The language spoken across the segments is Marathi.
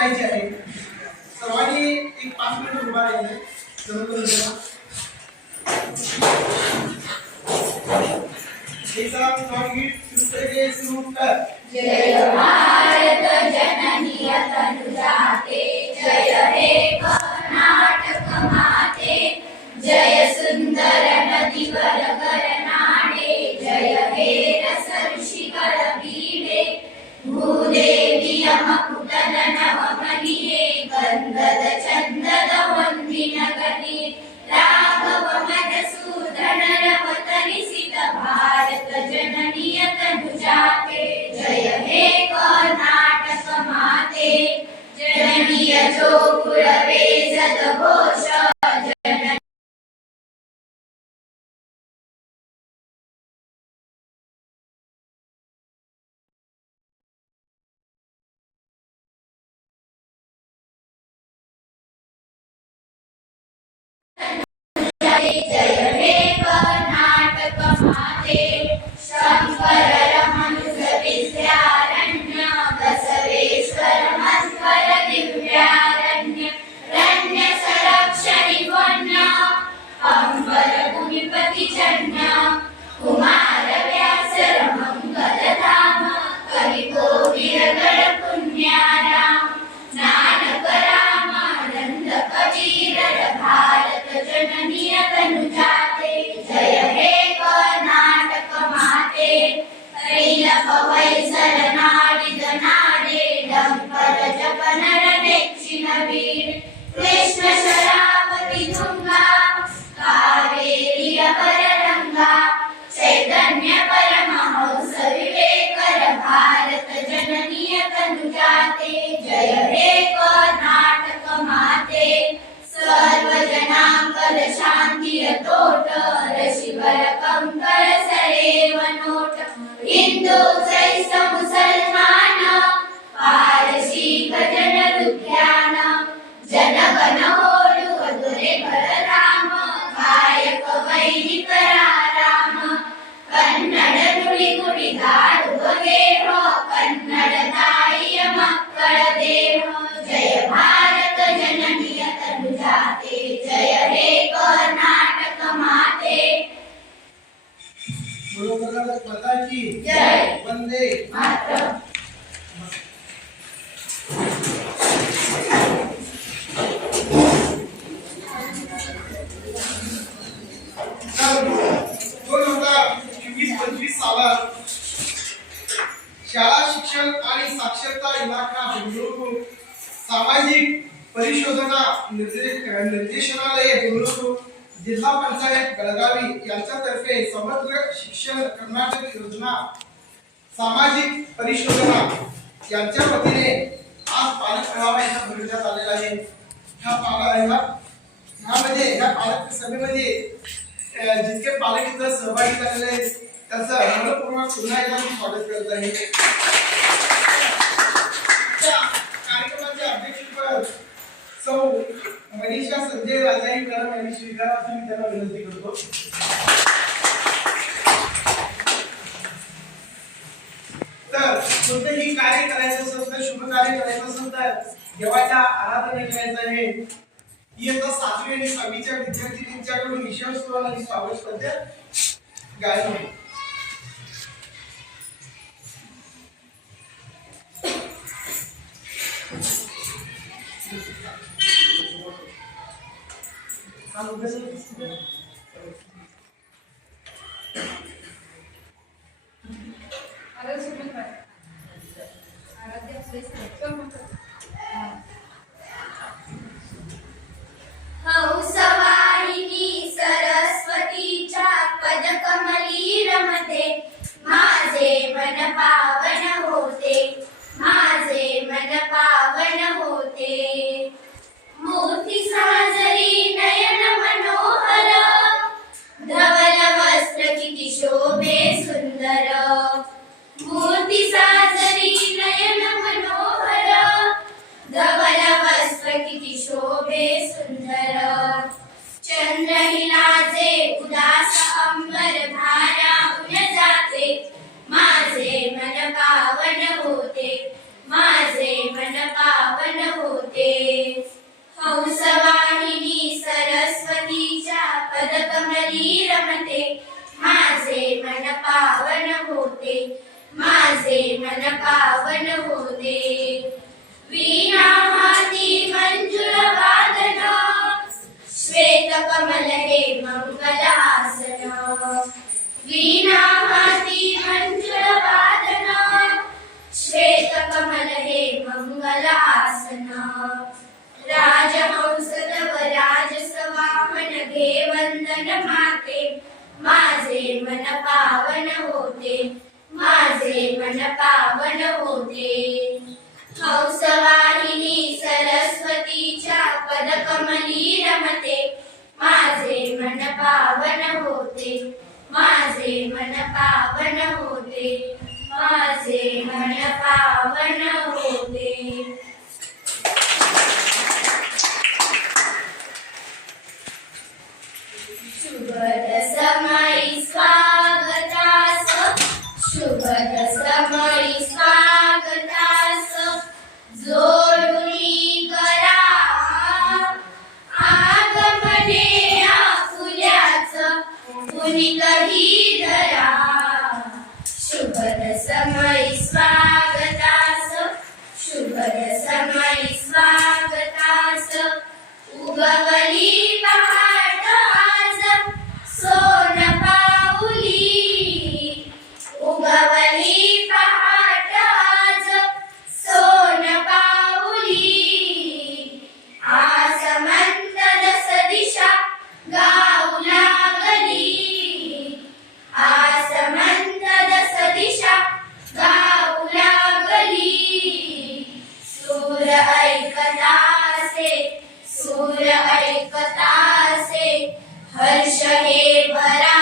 करायची आहे. सर्वांनी एक 5 मिनिट उभा राहायचं. जय भारत जननी तनुजाते, जय हे कर्नाटक माते, जय सुंदर नदीवर गरनाडे, जय हे रस ऋषिकर बीडे, भूदेवी यमकुटन नवमनिये, गंधद चंदद वंदिन गणी, राघव मधुसूदन रवतनिसित भारत जननी तनुजाते, जय हे कर्नाटक माते, जननीय जो कुलवेजद घोष, जय हे कर्नाटक माते, शंकर रमणुज विद्यारण्य, बसवेश्वर मध्वर दिव्यारण्य, रण्य संरक्षणि वन्य, अंबर भूमिपति जन्य, कुमार व्यास मंगल धाम, कवि कोविरगढ़ पुण्याराम, नानक रामानंद कबीर भारत जननी तनुजाते, जय हे कर्नाटक माते, कैलप वैसर नाडिद नाडे, डंपर जपन दक्षिण वीर, कृष्ण शरावती तुंगा, कावेरी अवररंगा, चैतन्य परमहंस विवेकर भारत जननी तनुजाते, जय हे कर्नाटक माते, सर्व जनांकर शांती तोट, ऋषिवर कंकर सरेव नोट, हिंदू जैस मुसलमान, पारसी गजन रुद्यान, जनगण होडू अधुरे घर राम, गायक वैदिक राम, कन्नड नुडी गुडी गाडुव गेह, कन्नड ताಯಿಯ ಮಕ್ಕಳ ದೇಹ, जय भारत जननी तनुजाते, जय हे कर्नाटक माते, बोलो कर्नाटक माता की जय, वंदे मातरम. सालात शाळा शिक्षण आणि साक्षरता इलाखा बेंगळुरू, सामाजिक परिशोधना निर्देशनालय बेंगळुरू, जिल्हा पंचायत बेळगावी यांच्यातर्फे समग्र शिक्षण कर्नाटक योजना सामाजिक परिशोधना यांच्या वतीने आज पालक मेळावा इथं भरवण्यात आलेला आहे. ह्या पालक सभेमध्ये जितके पालक इथं सहभागी झालेले आहेत त्यांचं मनपूर्वक पुन्हा एकदा स्वागत करत आहे. कार्यक्रमाचे अध्यक्षपद सौ मनीषा संजय राजाई मॅडम यांनी स्वीकारावं मी त्यांना विनंती करतो. तर कोणतेही कार्य करायचं असेल तर शुभ कार्य करायचं असेल तर देवाच्या आराधना करायचं आहे. इयत्ता 7वी आणि 6वीच्या विद्यार्थिनींच्याकडून विषयोत्सव आणि स्वागत पद्य गायन होईल. हंसवाहिनी सरस्वतीच्या पदकमली रमते, माझे मन पावन होते, माझे मन पावन होते. मूर्ती साजरी नयन मनोहर, धवल वस्त्र किती शोभे सुंदर. मूर्ती साजरी नयन मनोहर, वीणा हाती मंजुळवादन श्वेतकमल हे मंगल आसन राजहंस तव राजसवाहन घे वंदन माते माझे मन पावन होते माझे मन पावन होते हंसवाहिनी सरस्वतीच्या पदकमली रमते माझे मन पावन होते माझे मन पावन होते माझे मन पावन होते शुभद समयी स्वागतास शुभद समयी स्वागतास जोडुनी करा आगमने आपुल्याच कुणीतरी धरा शुभद समयी स्वागतास शुभद समयी स्वागतास उगवली पहाट आज सोन पाऊली उगवली पहाट आज सोन पाऊली आसमंत दस दिशा गाऊ लागली आसमंत दस दिशा गाऊ लागली सूर ऐकतासे सूर ऐकतासे हर्ष हे भरा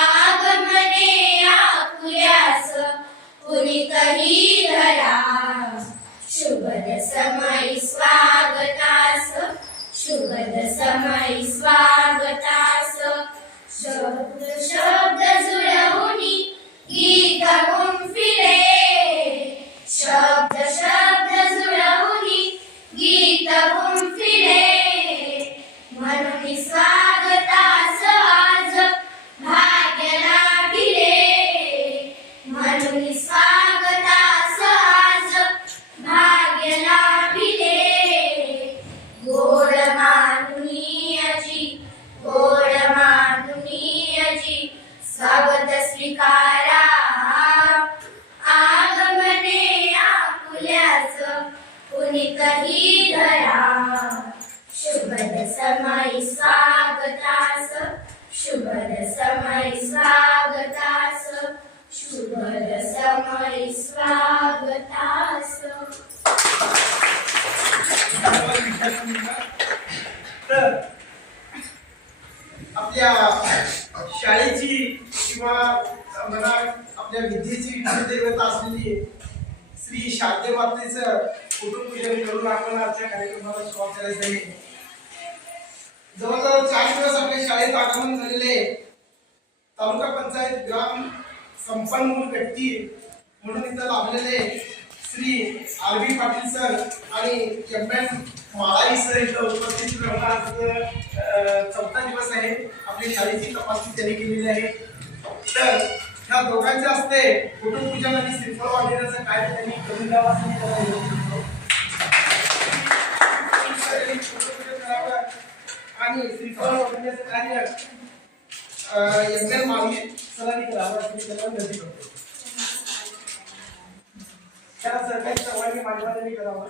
आगमने आकुल्यास कुणीतरी धरा शुभद समयी स्वागतास शुभद समयी स्वागतास शब्द शब्द जुळवूनी गीत गुंफिले शब्द शब्द जुळवूनी गीत गुंफिले म्हणून स्वागतास आज भाग्य लाभिले म्हणून स्वागतास आज भाग्य लाभिले गोड मानुनी अजी स्वागत स्वीकारा आगमने आपुल्याच कुणीतरी धरा शुभद समयी स्वागतास शुभद समयी स्वागतास शुभद समयी स्वागतास तर आपल्या शाळेची किंवा म्हणा आपल्या विद्येची देवता असलेली श्री शारदे मातेचं कुटुंबपूजन करून आपण आजच्या कार्यक्रमाला सुरुवात करायचं आहे. जवळजवळ 4 दिवस आपल्या शाळेत आगमन झालेले तालुका पंचायत ग्राम संपन्नूल व्यक्ती म्हणून इथं लाभलेले श्री आर.बी. पाटील सर आणि एम.एन. माळाई सर इथं उपस्थित राहून आज 4था दिवस आहे. आपल्या शाळेची तपासणी त्यांनी केलेली आहे. तर ह्या दोघांच्या हस्ते कुटुंबपूजन आणि श्रीफळ वाढवण्याचं कार्य त्यांनी करून द्यावं असं मी त्यांना विनंती करतो. आणि श्रीफळ वाढवण्याचं कार्य एम.एन. माळी सरांनी करावं असं मी त्यांना विनंती करतो. त्याला सरकारी सर्वांनी मान्यता करावं.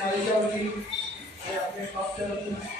शाळेच्या वतीने आणि आपल्या स्टाफच्या वतीने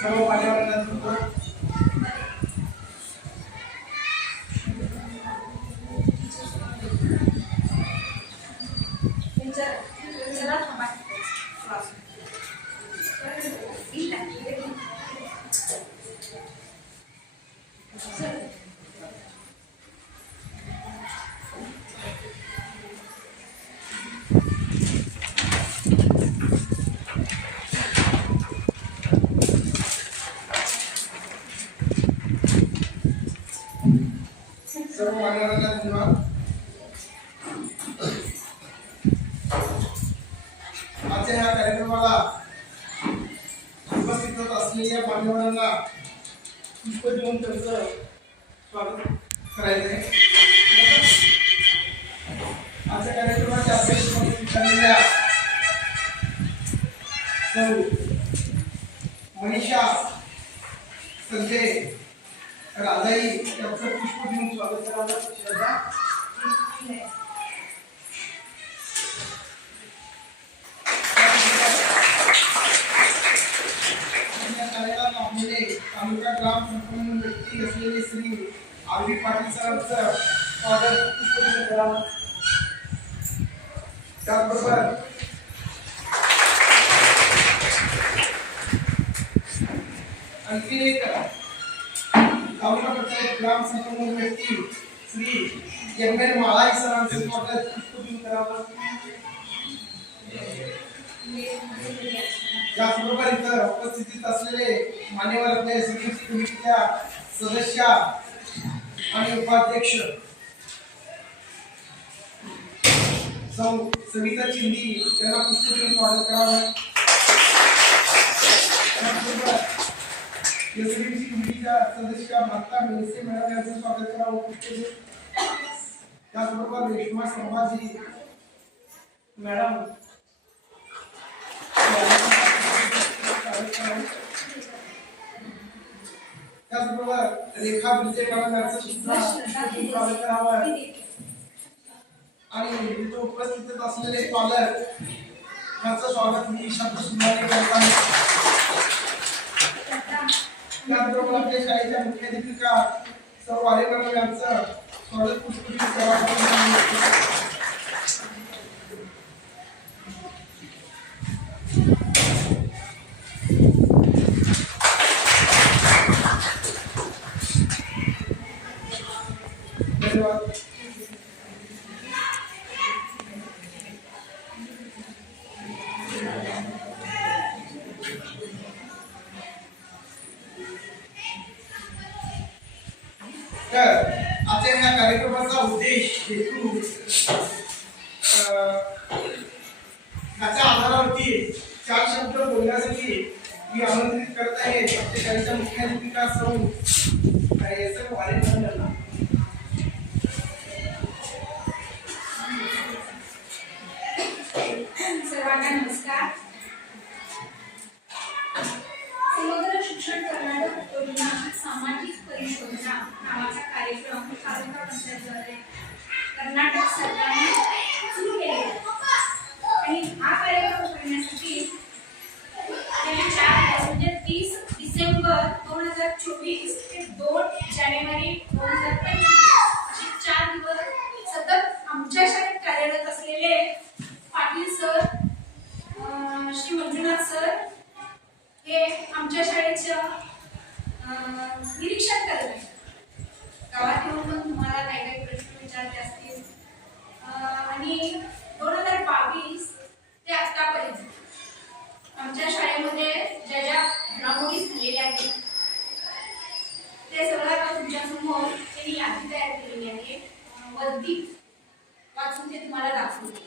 सर्व मान्यवरांना सर्व मान्यवरांना धन्यवाद. आजच्या ह्या कार्यक्रमाला उपस्थित असलेल्या मान्यवरांना पुष्प देऊन त्यांचं स्वागत करायचं आहे. आजच्या कार्यक्रमाच्या अध्यक्षपदी झालेल्या सौ मनीषा संजय राजाई यांचं पुष्प देऊन स्वागत करावं. श्रद्धा तालुका ग्राम संपूर्ण व्यक्ती असलेले श्री आरवी पाटील सरांचं स्वागत पुष्प देऊन करावं. त्याचबरोबर आणखी एक तालुका पंचायत ग्राम संपूर्ण व्यक्ती श्री एम एन माळाई सरांचे स्वागत पुष्प देऊन करावं. याचबरोबर इतर उपस्थित असलेले मान्यवर आपल्या सीएमसी कमिटीच्या सदस्य आणि उपाध्यक्ष सौ सविता चिंदी यांना पुष्प देऊन स्वागत करावं. एसडीएमसी कमिटीच्या सदस्य माता मेळसे मॅडम यांचं स्वागत करावं पुष्प देऊन. त्याचबरोबर रेश्मा संभाजी मॅडम त्याचबरोबर रेखा विजय मॅडम यांचं सुद्धा स्वागत करावं. आणि इथे उपस्थित असलेले पालक यांचं स्वागत मी शब्द सुंदर करताना. त्याचबरोबर आपल्या शाळेच्या मुख्याध्यापिका सौ वाले मॅडम यांचं स्वागत पुष्प देऊन करावं. धन्यवाद. तर आजच्या ह्या कार्यक्रमाचा उद्देश हेतू त्याच्या आधारावरती 4 शब्द बोलण्यासाठी मी आमंत्रित करत आहे आपल्या शाळेच्या मुख्याध्यापिका सौ एस एम वाले मॅडम यांना. सर्वांना नमस्कार. समग्र शिक्षण कर्नाटक योजना सामाजिक परिशोधना नावाचा कार्यक्रम तालुका पंचायतद्वारे कर्नाटक सरकारने सुरू केलेला आहे. आणि हा कार्यक्रम करण्यासाठी गेले 4 दिवस म्हणजे 30 डिसेंबर 2024 ते 2 जानेवारी 2025 अशी 4 दिवस सतत आमच्या शाळेत कार्यरत असलेले पाटील सर, श्री मंजुनाथ सर हे आमच्या शाळेचं निरीक्षण करत आहेत. गावात येऊन पण तुम्हाला काही प्रश्न विचारले असतील. आणि 2022 ते आतापर्यंत आमच्या शाळेमध्ये ज्या घडामोडी झालेल्या आहेत ते सगळं तुमच्या समोर त्यांनी यादी तयार केलेली आहे. वर्दी वाचून ते तुम्हाला दाखवतो.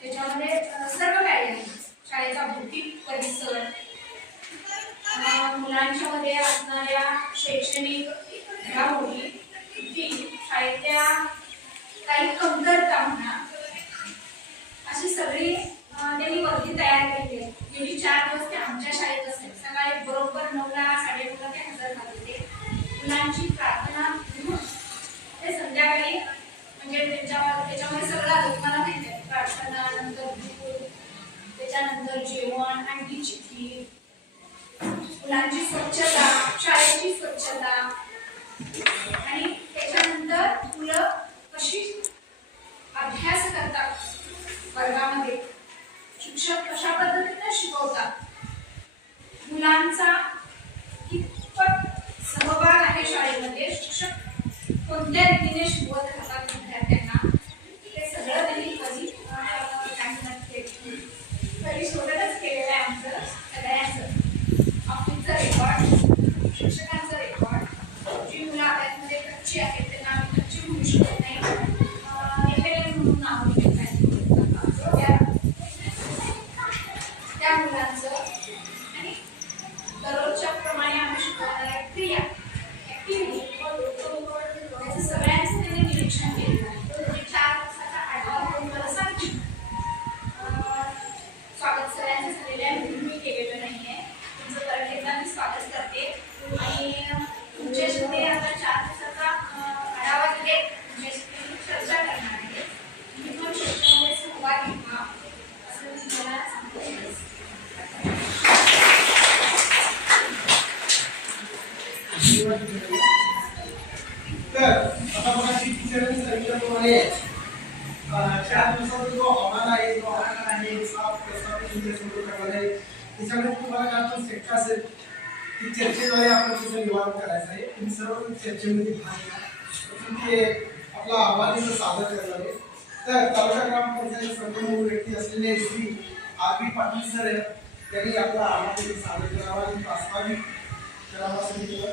त्याच्यामध्ये सर्व काही आहे. शाळेचा भौतिक परिसर, मुलांच्या मध्ये असणाऱ्या शैक्षणिक घडामोडी, शाळेतल्या काही कमतरता म्हणा, अशी सगळी त्यांनी वर्दी तयार केली आहे. गेली 4 दिवस ते आमच्या शाळेत असेल. सकाळी बरोबर 9ला 9:30ला ते हजर झाले होते. मुलांची प्रार्थना घेऊन ते संध्याकाळी म्हणजे त्याच्यामध्ये सगळं आलं तुम्हाला माहिती आहे. प्रार्थना नंतर दूध, त्याच्यानंतर जेवण, आणखी चिठ्ठी, मुलांची स्वच्छता, शाळेची स्वच्छता आणि त्याच्यानंतर मुलं कशी अभ्यास करतात वर्गामध्ये, शिक्षक कशा पद्धतीने शिकवतात, मुलांचा कितपत सहभाग आहे शाळेमध्ये, शिक्षक कोणत्या रीतीने शिकवत राहतात विद्यार्थ्यांना, ते सगळं त्यांनी कधी सोबतच केलेलं आहे. आमचं सगळ्यांचं ऑफिसचं रेकॉर्ड, शिक्षकांचं रेकॉर्ड, जी मुलं अभ्यासमध्ये कच्ची आहेत त्यांना आम्ही कच्ची म्हणू शकत नाही, म्हणून नाव त्या मुलांचं आणि दररोजच्या प्रमाणे आम्ही शिकवणाऱ्या क्रिया ऍक्टिव्हिटी त्याचं सगळ्यांचं त्यांनी निरीक्षण केलेलं आहे. 4 दिवसाचा आढावा करून मला सांगते. स्वागत सगळ्यांचं झालेलं आहे, म्हणून मी केलेलं नाहीये. तुमचं परत एकदा मी स्वागत करते आणि तुमच्याशी ते आता 4 दिवसाचा आढावा दिले, तुमच्याशी चर्चा करणार आहे. तुम्ही पण चर्चेमध्ये सहभागी व्हा असं मी तुम्हाला सांगते. तर आता बघा की टीचरांनी सांगितल्याप्रमाणे 4 दिवसाचा जो हवाला आहे, जो आराखडा आहे, साफ प्रसार करणार आहे, त्याच्यामध्ये तुम्हाला काय पण सेक्टर असेल ती चर्चेद्वारे आपण त्याचं निवारण करायचं आहे. तुम्ही सर्व चर्चेमध्ये भाग घ्या. ते आपला अहवाल सादर करणार आहे. तर तालुका ग्रामपंचायत संपन्न व्यक्ती असलेले श्री आर.बी. पाटील सर यांनी आपला अहवाल सादर करावा आणि प्रास्ताविक करावा सांगितलं.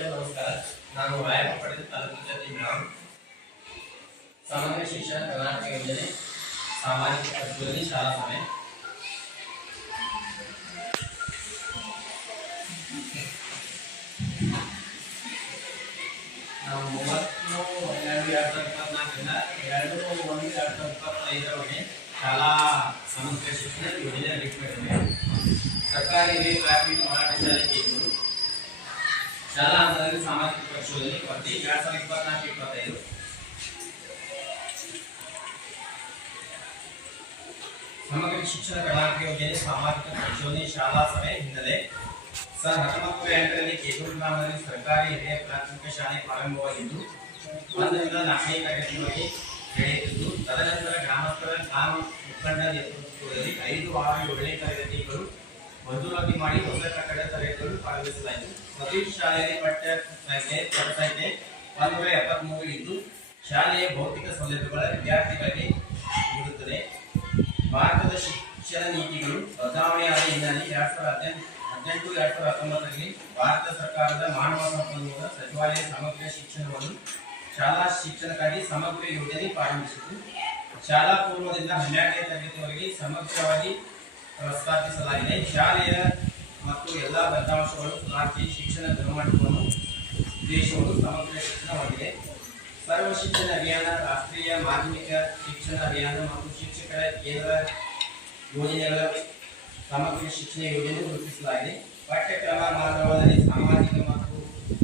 ನಮಸ್ಕಾರ. ನಾನು ರಾಯಪ್ಪ ಪಡೆದ ತಾಲೂಕು ಜತಿ ಗ್ರಾಮ ಸಾಮಾನ್ಯ ಶಿಕ್ಷಣ ಕರ್ನಾಟಕ ಯೋಜನೆ ಸಾಮಾಜಿಕ ಪರಿಶೀಲನೆ ಶಾಲಾ ಸಭೆ. ನಾವು 30/12/2024ರಿಂದ 2/1/2025 ಶಾಲಾ ಸಮಗ್ರ ಶಿಕ್ಷಣ ಯೋಜನೆ ಅಡಿಪಡಿಸಿದೆ. ಸರ್ಕಾರಿ ಹಿರಿಯ ಪ್ರಾಥಮಿಕ ಮರಾಠಿ ಶಾಲೆ ಕೇಂದ್ರ ಶಾಲಾ ಹಂತದಲ್ಲಿ ಸಾಮಾಜಿಕ ಪರಿಶೋಧನೆ ವರದಿ 2024-25. ಸಮಗ್ರ ಶಿಕ್ಷಣ ಕರ್ನಾಟಕ ಯೋಜನೆ ಸಾಮಾಜಿಕ ಪರಿಶೋಧನೆ ಶಾಲಾ ಸಭೆ ಹಿನ್ನೆಲೆ 1908ರಲ್ಲಿ ಕೇತೂರು ಗ್ರಾಮದಲ್ಲಿ ಸರ್ಕಾರಿ ಹಿರಿಯ ಪ್ರಾಥಮಿಕ ಶಾಲೆ ಪ್ರಾರಂಭವಾಗಿದ್ದು 1ರಿಂದ 4ನೇ ತರಗತಿವರೆಗೆ ನಡೆಯುತ್ತಿದ್ದು, ತದನಂತರ ಗ್ರಾಮಸ್ಥರ ಗ್ರಾಮ ಮುಖಂಡರ ನೇತೃತ್ವದಲ್ಲಿ 5, 6, 7ನೇ ತರಗತಿಗಳು ಮಂಜೂರಾತಿ ಮಾಡಿ ಹೊಸ ಕಟ್ಟಡ ತರಗತಿಗಳು ಪ್ರಾರಂಭಿಸಲಾಯಿತು. ಪ್ರತಿ ಶಾಲೆಯಲ್ಲಿ ಪಠ್ಯ ಸಂಖ್ಯೆ 173 ಇದ್ದು, ಶಾಲೆಯ ಭೌತಿಕ ಸೌಲಭ್ಯಗಳ ವಿದ್ಯಾರ್ಥಿಗಳಿಗೆ ನೀಡುತ್ತದೆ. ಭಾರತದ ಶಿಕ್ಷಣ ನೀತಿಗಳು ಬದಲಾವಣೆಯಾದ ಹಿನ್ನೆಲೆ 2018-2019ರಲ್ಲಿ ಭಾರತ ಸರ್ಕಾರದ ಮಾನವ ಸಂಪನ್ಮೂಲ ಸಚಿವಾಲಯ ಸಮಗ್ರ ಶಿಕ್ಷಣವನ್ನು ಶಾಲಾ ಶಿಕ್ಷಣಕ್ಕಾಗಿ ಸಮಗ್ರ ಯೋಜನೆ ಪ್ರಾರಂಭಿಸಿತು. ಶಾಲಾ ಪೂರ್ವದಿಂದ 12ನೇ ತರಗತಿವರೆಗೆ ಸಮಗ್ರವಾಗಿ ಪ್ರಸ್ತಾಪಿಸಲಾಗಿದೆ. ಶಾಲೆಯ ಮತ್ತು ಎಲ್ಲ ದತ್ತಾಂಶಗಳು ಸುಧಾರಿಸಿ ಶಿಕ್ಷಣ ಗುಣಮಟ್ಟವನ್ನು ಉದ್ದೇಶವನ್ನು ಸಮಗ್ರ ಶಿಕ್ಷಣವಾಗಿದೆ. ಸರ್ವ ಶಿಕ್ಷಣ ಅಭಿಯಾನ, ರಾಷ್ಟ್ರೀಯ ಮಾಧ್ಯಮಿಕ ಶಿಕ್ಷಣ ಅಭಿಯಾನ ಮತ್ತು ಶಿಕ್ಷಕರ ಕೇಂದ್ರ ಯೋಜನೆಗಳ ಸಮಗ್ರ ಶಿಕ್ಷಣ ಯೋಜನೆ ರೂಪಿಸಲಾಗಿದೆ. ಪಠ್ಯಕ್ರಮ ಮಾನವದಲ್ಲಿ ಸಾಮಾಜಿಕ ಮತ್ತು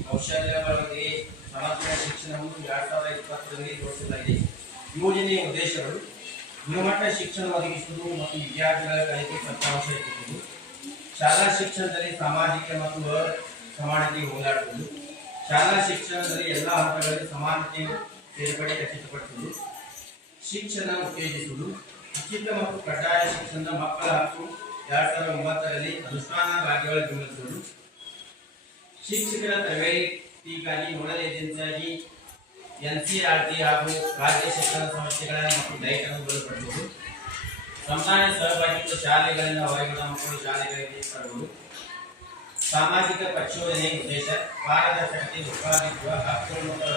ಕೌಶಲ್ಯಗಳೊಂದಿಗೆ ಸಮಗ್ರ ಶಿಕ್ಷಣವನ್ನು 2020ರಲ್ಲಿ ಘೋಷಿಸಲಾಗಿದೆ. ಯೋಜನೆಯ ಉದ್ದೇಶಗಳು: ಗುಣಮಟ್ಟ ಶಿಕ್ಷಣ ಒದಗಿಸುವುದು ಮತ್ತು ವಿದ್ಯಾರ್ಥಿಗಳ ಕಲಿಕೆ ಫಲಿತಾಂಶ ಹೆಚ್ಚಿಸುವುದು, ಶಾಲಾ ಶಿಕ್ಷಣದಲ್ಲಿ ಸಾಮಾಜಿಕ ಮತ್ತು ಸಮಾನತೆ ಹೋರಾಡುವುದು, ಶಾಲಾ ಶಿಕ್ಷಣದಲ್ಲಿ ಎಲ್ಲ ಹಂತಗಳಲ್ಲಿ ಸಮಾನತೆ ಸೇರ್ಪಡೆ ಖಚಿತಪಡಿಸುವುದು, ಶಿಕ್ಷಣ ಉತ್ತೇಜಿಸುವುದು, ಉಚಿತ ಮತ್ತು ಕಡ್ಡಾಯ ಶಿಕ್ಷಣದ ಮಕ್ಕಳ ಹಕ್ಕು 2009ರಲ್ಲಿ ಅನುಷ್ಠಾನ ರಾಜ್ಯಗಳ ಬೆಂಬಲಿಸುವುದು, ಶಿಕ್ಷಕರ ತರಬೇತಿಗಾಗಿ ನೋಡಲ್ ಏಜೆನ್ಸಿಯಾಗಿ NCERT ಹಾಗೂ ರಾಜ್ಯ ಶಿಕ್ಷಣ ಸಂಸ್ಥೆಗಳ ಮತ್ತು ಡೈಟ್ ಅನ್ನು ಬಲಪಡಿಸುವುದು, ಸಂಧಾನ ಸಹಭಾಗಿತ್ವ ಶಾಲೆಗಳಿಂದ ಹೊರಗಿನ ಮಕ್ಕಳು ಶಾಲೆಗಳಿಗೆ ತರುವುದು. ಸಾಮಾಜಿಕ ಪರಿಶೋಧನೆ ಉದ್ದೇಶ ಪಾರದರ್ಶಕತೆ, ಉತ್ಪಾದಿಸುವ ಹಕ್ಕು ಮತ್ತು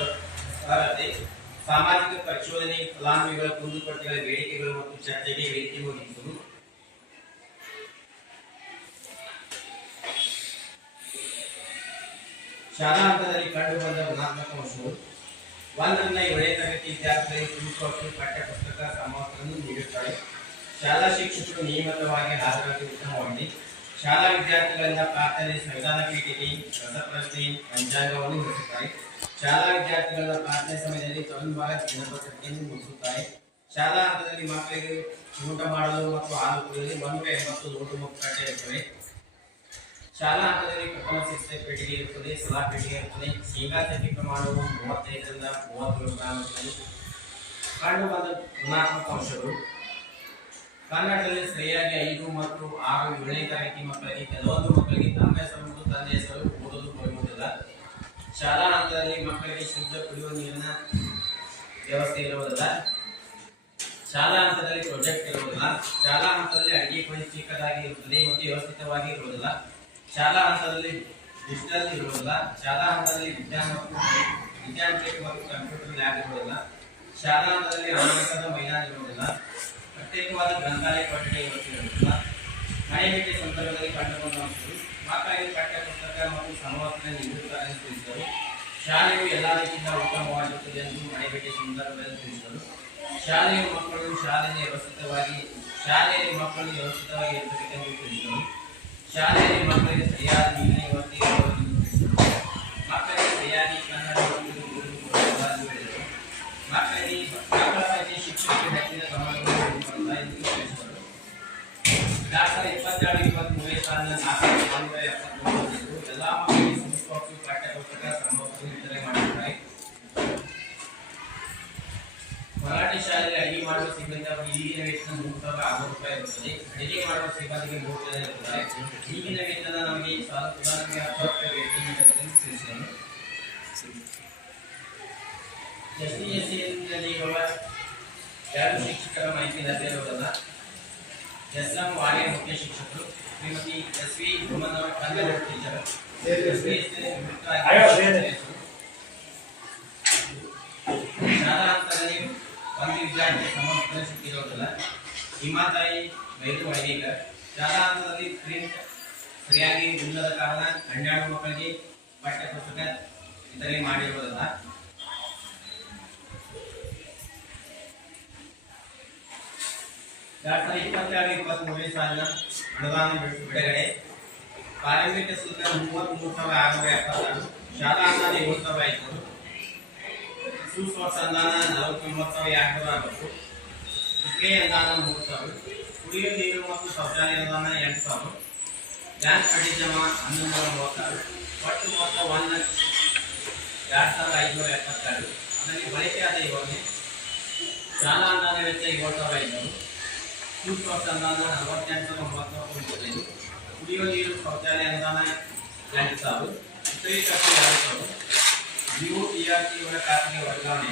ಅರ್ಹತೆ. ಸಾಮಾಜಿಕ ಪರಿಶೋಧನೆ ಫಲಾನುಭವಿಗಳ ಕುಂದುಕೊರತೆಗಳ ಬೇಡಿಕೆಗಳು ಮತ್ತು ಚರ್ಚೆಗೆ ವೇದಿಕೆ ಒದಗಿಸುವುದು. ಶಾಲಾ ಹಂತದಲ್ಲಿ ಕಂಡುಬಂದ ಗುಣಾತ್ಮಕ ಅಂಶಗಳು. 1 ರಿಂದ 7ನೇ ತರಗತಿ ವಿದ್ಯಾರ್ಥಿಗಳಿಗೆ ಸೂಕ್ತವಾಗಿ ಪಠ್ಯಪುಸ್ತಕ ಸಮವಸ್ತ್ರವನ್ನು ನೀಡುತ್ತಾರೆ. ಶಾಲಾ ಶಿಕ್ಷಕರು ನಿಯಮಿತವಾಗಿ ಹಾಜರಾತಿ ಉತ್ತಮವಾಗಿದೆ. ಶಾಲಾ ವಿದ್ಯಾರ್ಥಿಗಳಿಂದ ಪ್ರಾರ್ಥನೆ, ಸಂವಿಧಾನ ಪೀಠಿಕೆ, ರಸಪ್ರಶ್ನೆ, ಪಂಚಾಂಗವನ್ನು ನಡೆಸುತ್ತಾರೆ. ಶಾಲಾ ವಿದ್ಯಾರ್ಥಿಗಳ ಪ್ರಾರ್ಥನೆ ಸಮಯದಲ್ಲಿ ತರುಣ್ ಭಾರತ್ ದಿನಪತ್ರಿಕೆಯನ್ನು ಮುಗಿಸುತ್ತಾರೆ. ಶಾಲಾ ಹಂತದಲ್ಲಿ ಮಕ್ಕಳಿಗೆ ಊಟ ಮಾಡಲು ಮತ್ತು ಹಾಲು ಕುಡಿಯಲು 180 ನೋಟು ಮತ್ತು ಪಠ್ಯ ಇರುತ್ತವೆ. ಶಾಲಾ ಹಂತದಲ್ಲಿ ಪ್ರಥಮ ಶಿಕ್ಷೆ ಪೆಟ್ಟಿಗೆ ಇರುತ್ತದೆ, ಸಲಾ ಪೆಟ್ಟಿಗೆ ಇರುತ್ತದೆ. ಶೇಂಗಾ ಚಟ್ನಿ ಪ್ರಮಾಣವು 35 ರಿಂದ 37 ಗ್ರಾಂ ಇರುತ್ತದೆ. ಕಂಡುಬಂದ ಗುಣಾತ್ಮಕ ಅಂಶಗಳು. ಕನ್ನಡದಲ್ಲಿ ಸರಿಯಾಗಿ 5 ಮತ್ತು 6, 7ನೇ ತರಗತಿ ಮಕ್ಕಳಿಗೆ ಕೆಲವೊಂದು ಮಕ್ಕಳಿಗೆ ತಮ್ಮ ಹೆಸರು ಮತ್ತು ತಂದೆ ಹೆಸರು ಓದಲು ಬರುವುದಿಲ್ಲ. ಶಾಲಾ ಹಂತದಲ್ಲಿ ಮಕ್ಕಳಿಗೆ ಶುದ್ಧ ಕುಡಿಯುವ ನೀರಿನ ವ್ಯವಸ್ಥೆ ಇರುವುದಿಲ್ಲ. ಶಾಲಾ ಹಂತದಲ್ಲಿ ಪ್ರಾಜೆಕ್ಟ್ ಇರುವುದಿಲ್ಲ. ಶಾಲಾ ಹಂತದಲ್ಲಿ ಅಡಿಗೆ ಕೋಣೆ ಚಿಕ್ಕದಾಗಿ ಇರುತ್ತದೆ ಮತ್ತು ವ್ಯವಸ್ಥಿತವಾಗಿ ಇರುವುದಿಲ್ಲ. ಶಾಲಾ ಹಂತದಲ್ಲಿ ಡಿಜಿಟಲ್ ಇರುವುದಿಲ್ಲ. ಶಾಲಾ ಹಂತದಲ್ಲಿ ವಿಜ್ಞಾನ ಮತ್ತು ಕಂಪ್ಯೂಟರ್ ಲ್ಯಾಬ್ ಇರುವುದಿಲ್ಲ. ಶಾಲಾ ಹಂತದಲ್ಲಿ ಆರಂಭಿಕದ ಮೈದಾನ ಇರುವುದಿಲ್ಲ. ಪ್ರತ್ಯೇಕವಾದ ಗ್ರಂಥಾಲಯ ಕೊಠಡಿ ಇರುವುದಿಲ್ಲ. ಮಳೆಬೇಟೆ ಸಂದರ್ಭದಲ್ಲಿ ಕಂಡುಬಂದ ಅಂಶಗಳು. ಮಕ್ಕಳಿಗೆ ಪಠ್ಯಪುಸ್ತಕ ಮತ್ತು ಸಮವಸ್ತ್ರ ನೀಡುತ್ತಾರೆ ಎಂದು ತಿಳಿಸಿದರು. ಶಾಲೆಯು ಎಲ್ಲ ರೀತಿಯಿಂದ ಉತ್ತಮವಾಗಿರುತ್ತದೆ ಎಂದು ಮಳೆಬೇಟೆ ಸಂದರ್ಭದಲ್ಲಿ ತಿಳಿಸಿದರು. ಶಾಲೆಯು ಮಕ್ಕಳು ಶಾಲೆಯಲ್ಲಿ ವ್ಯವಸ್ಥಿತವಾಗಿ ಇರಬೇಕೆಂದು ತಿಳಿಸಿದರು. ಶಾಲೆಯಲ್ಲಿ ಮಕ್ಕಳಿಗೆ ಸರಿಯಾದ ನೀರಿನ ವ್ಯವಸ್ಥೆ ಇರುವುದೆಂದು ತಿಳಿಸಿದರು. ಮಕ್ಕಳಿಗೆ ಸರಿಯಾಗಿ ಕನ್ನಡ ಹೇಳಿದರು. ಮಕ್ಕಳ ಬಗ್ಗೆ ಶಿಕ್ಷಣಕ್ಕೆ ಹೆಚ್ಚಿನ ಗಮನವನ್ನು ಎಂದು ತಿಳಿಸಿದರು. 2022-23 ಸಾಲಿನ 473 ಎಲ್ಲ ಮಕ್ಕಳಿಗೆ ಸೂಕ್ತ ಪಠ್ಯಪುಸ್ತಕ ಸಮವಸ್ತ್ರ ವಿತರಣೆ ಮಾಡಿದ್ದಾರೆ. ಮರಾಠಿ ಶಾಲೆಯಲ್ಲಿ ಅಡಿಗೆ ಮಾಡುವ ಸಿಬ್ಬಂದಿ ಈಗಿನ ವೇತನ 3,060 ಇರುತ್ತದೆ. ಅಡಿಗೆ ಮಾಡುವ ಸಿಬ್ಬಂದಿಗೆ 3 ಜನ ಇರುತ್ತಾರೆ. ಈಗಿನ ವೇತನ ನಮಗೆ ಉದಾಹರಣೆಗೆ 10 ವೇತನ ನೀಡಬೇಕೆಂದು ತಿಳಿಸಿದರು. SDSCಯಲ್ಲಿ ಇರುವ 2 ಶಿಕ್ಷಕರ ಮಾಹಿತಿ ಲಭ್ಯವಿರುವುದಿಲ್ಲ. ಎಸ್ಎಂ ವಾರ್ಯ ಮುಖ್ಯ ಶಿಕ್ಷಕರು, ಶ್ರೀಮತಿ SV ಭೂಮನ್ ಅವರ ಕನ್ನಡ ಟೀಚರ್. ಶಾಲಾ ಹಂತದಲ್ಲಿ ಒಂದು ವಿದ್ಯಾರ್ಥಿ ಸಮವಸ್ತ್ರ ಸಿಕ್ಕಿರುವುದಿಲ್ಲ. ಹಿಮಾತಾಯಿ ಬೈರು ಅಡಿಗೇಕರ್. ಶಾಲಾ ಹಂತದಲ್ಲಿ ಪ್ರಿಂಟ್ ಸರಿಯಾಗಿ ಇಲ್ಲದ ಕಾರಣ 12 ಮಕ್ಕಳಿಗೆ ಪಠ್ಯಪುಸ್ತಕ ವಿತರಣೆ ಮಾಡಿರುವುದಿಲ್ಲ. ಡಾಕ್ಟರ್ 22-23 ಸಾಲಿನ ಅನುದಾನ ಬಿಡುಗಡೆ. ಪ್ರಾರಂಭಿಕ ಶುಲ್ಕ 33,676. ಶಾಲಾ ಅನುದಾನ 7,500. ಸುಸ್ಪರ್ಶ ಅನುದಾನ 49,260. ವಿಕ್ರಯ ಅನುದಾನ 3,000. ಕುಡಿಯುವ ನೀರು ಮತ್ತು ಶೌಚಾಲಯ ಅನುದಾನ 8,000. ಬ್ಯಾಂಕ್ ಬಡ್ಡಿ ಜಮಾ 1136. ಒಟ್ಟು ಮೊತ್ತ 1,02,572. ಅದರಲ್ಲಿ ಬಳಕೆಯಾದ ಯೋಜನೆ ಶಾಲಾ ಅನುದಾನ ವೆಚ್ಚ 7,500. ಸುಸ್ಪರ್ಶ ಅನುದಾನ 48,995. ಕುಡಿಯುವ ನೀರು ಶೌಚಾಲಯ ಅನುದಾನ 8,000. ಇತರೆ ಖರ್ಚು 2,000. ಜಿಒ ಟಿಆರ್ಟಿ ಅವರ ಖಾತೆಗೆ ವರ್ಗಾವಣೆ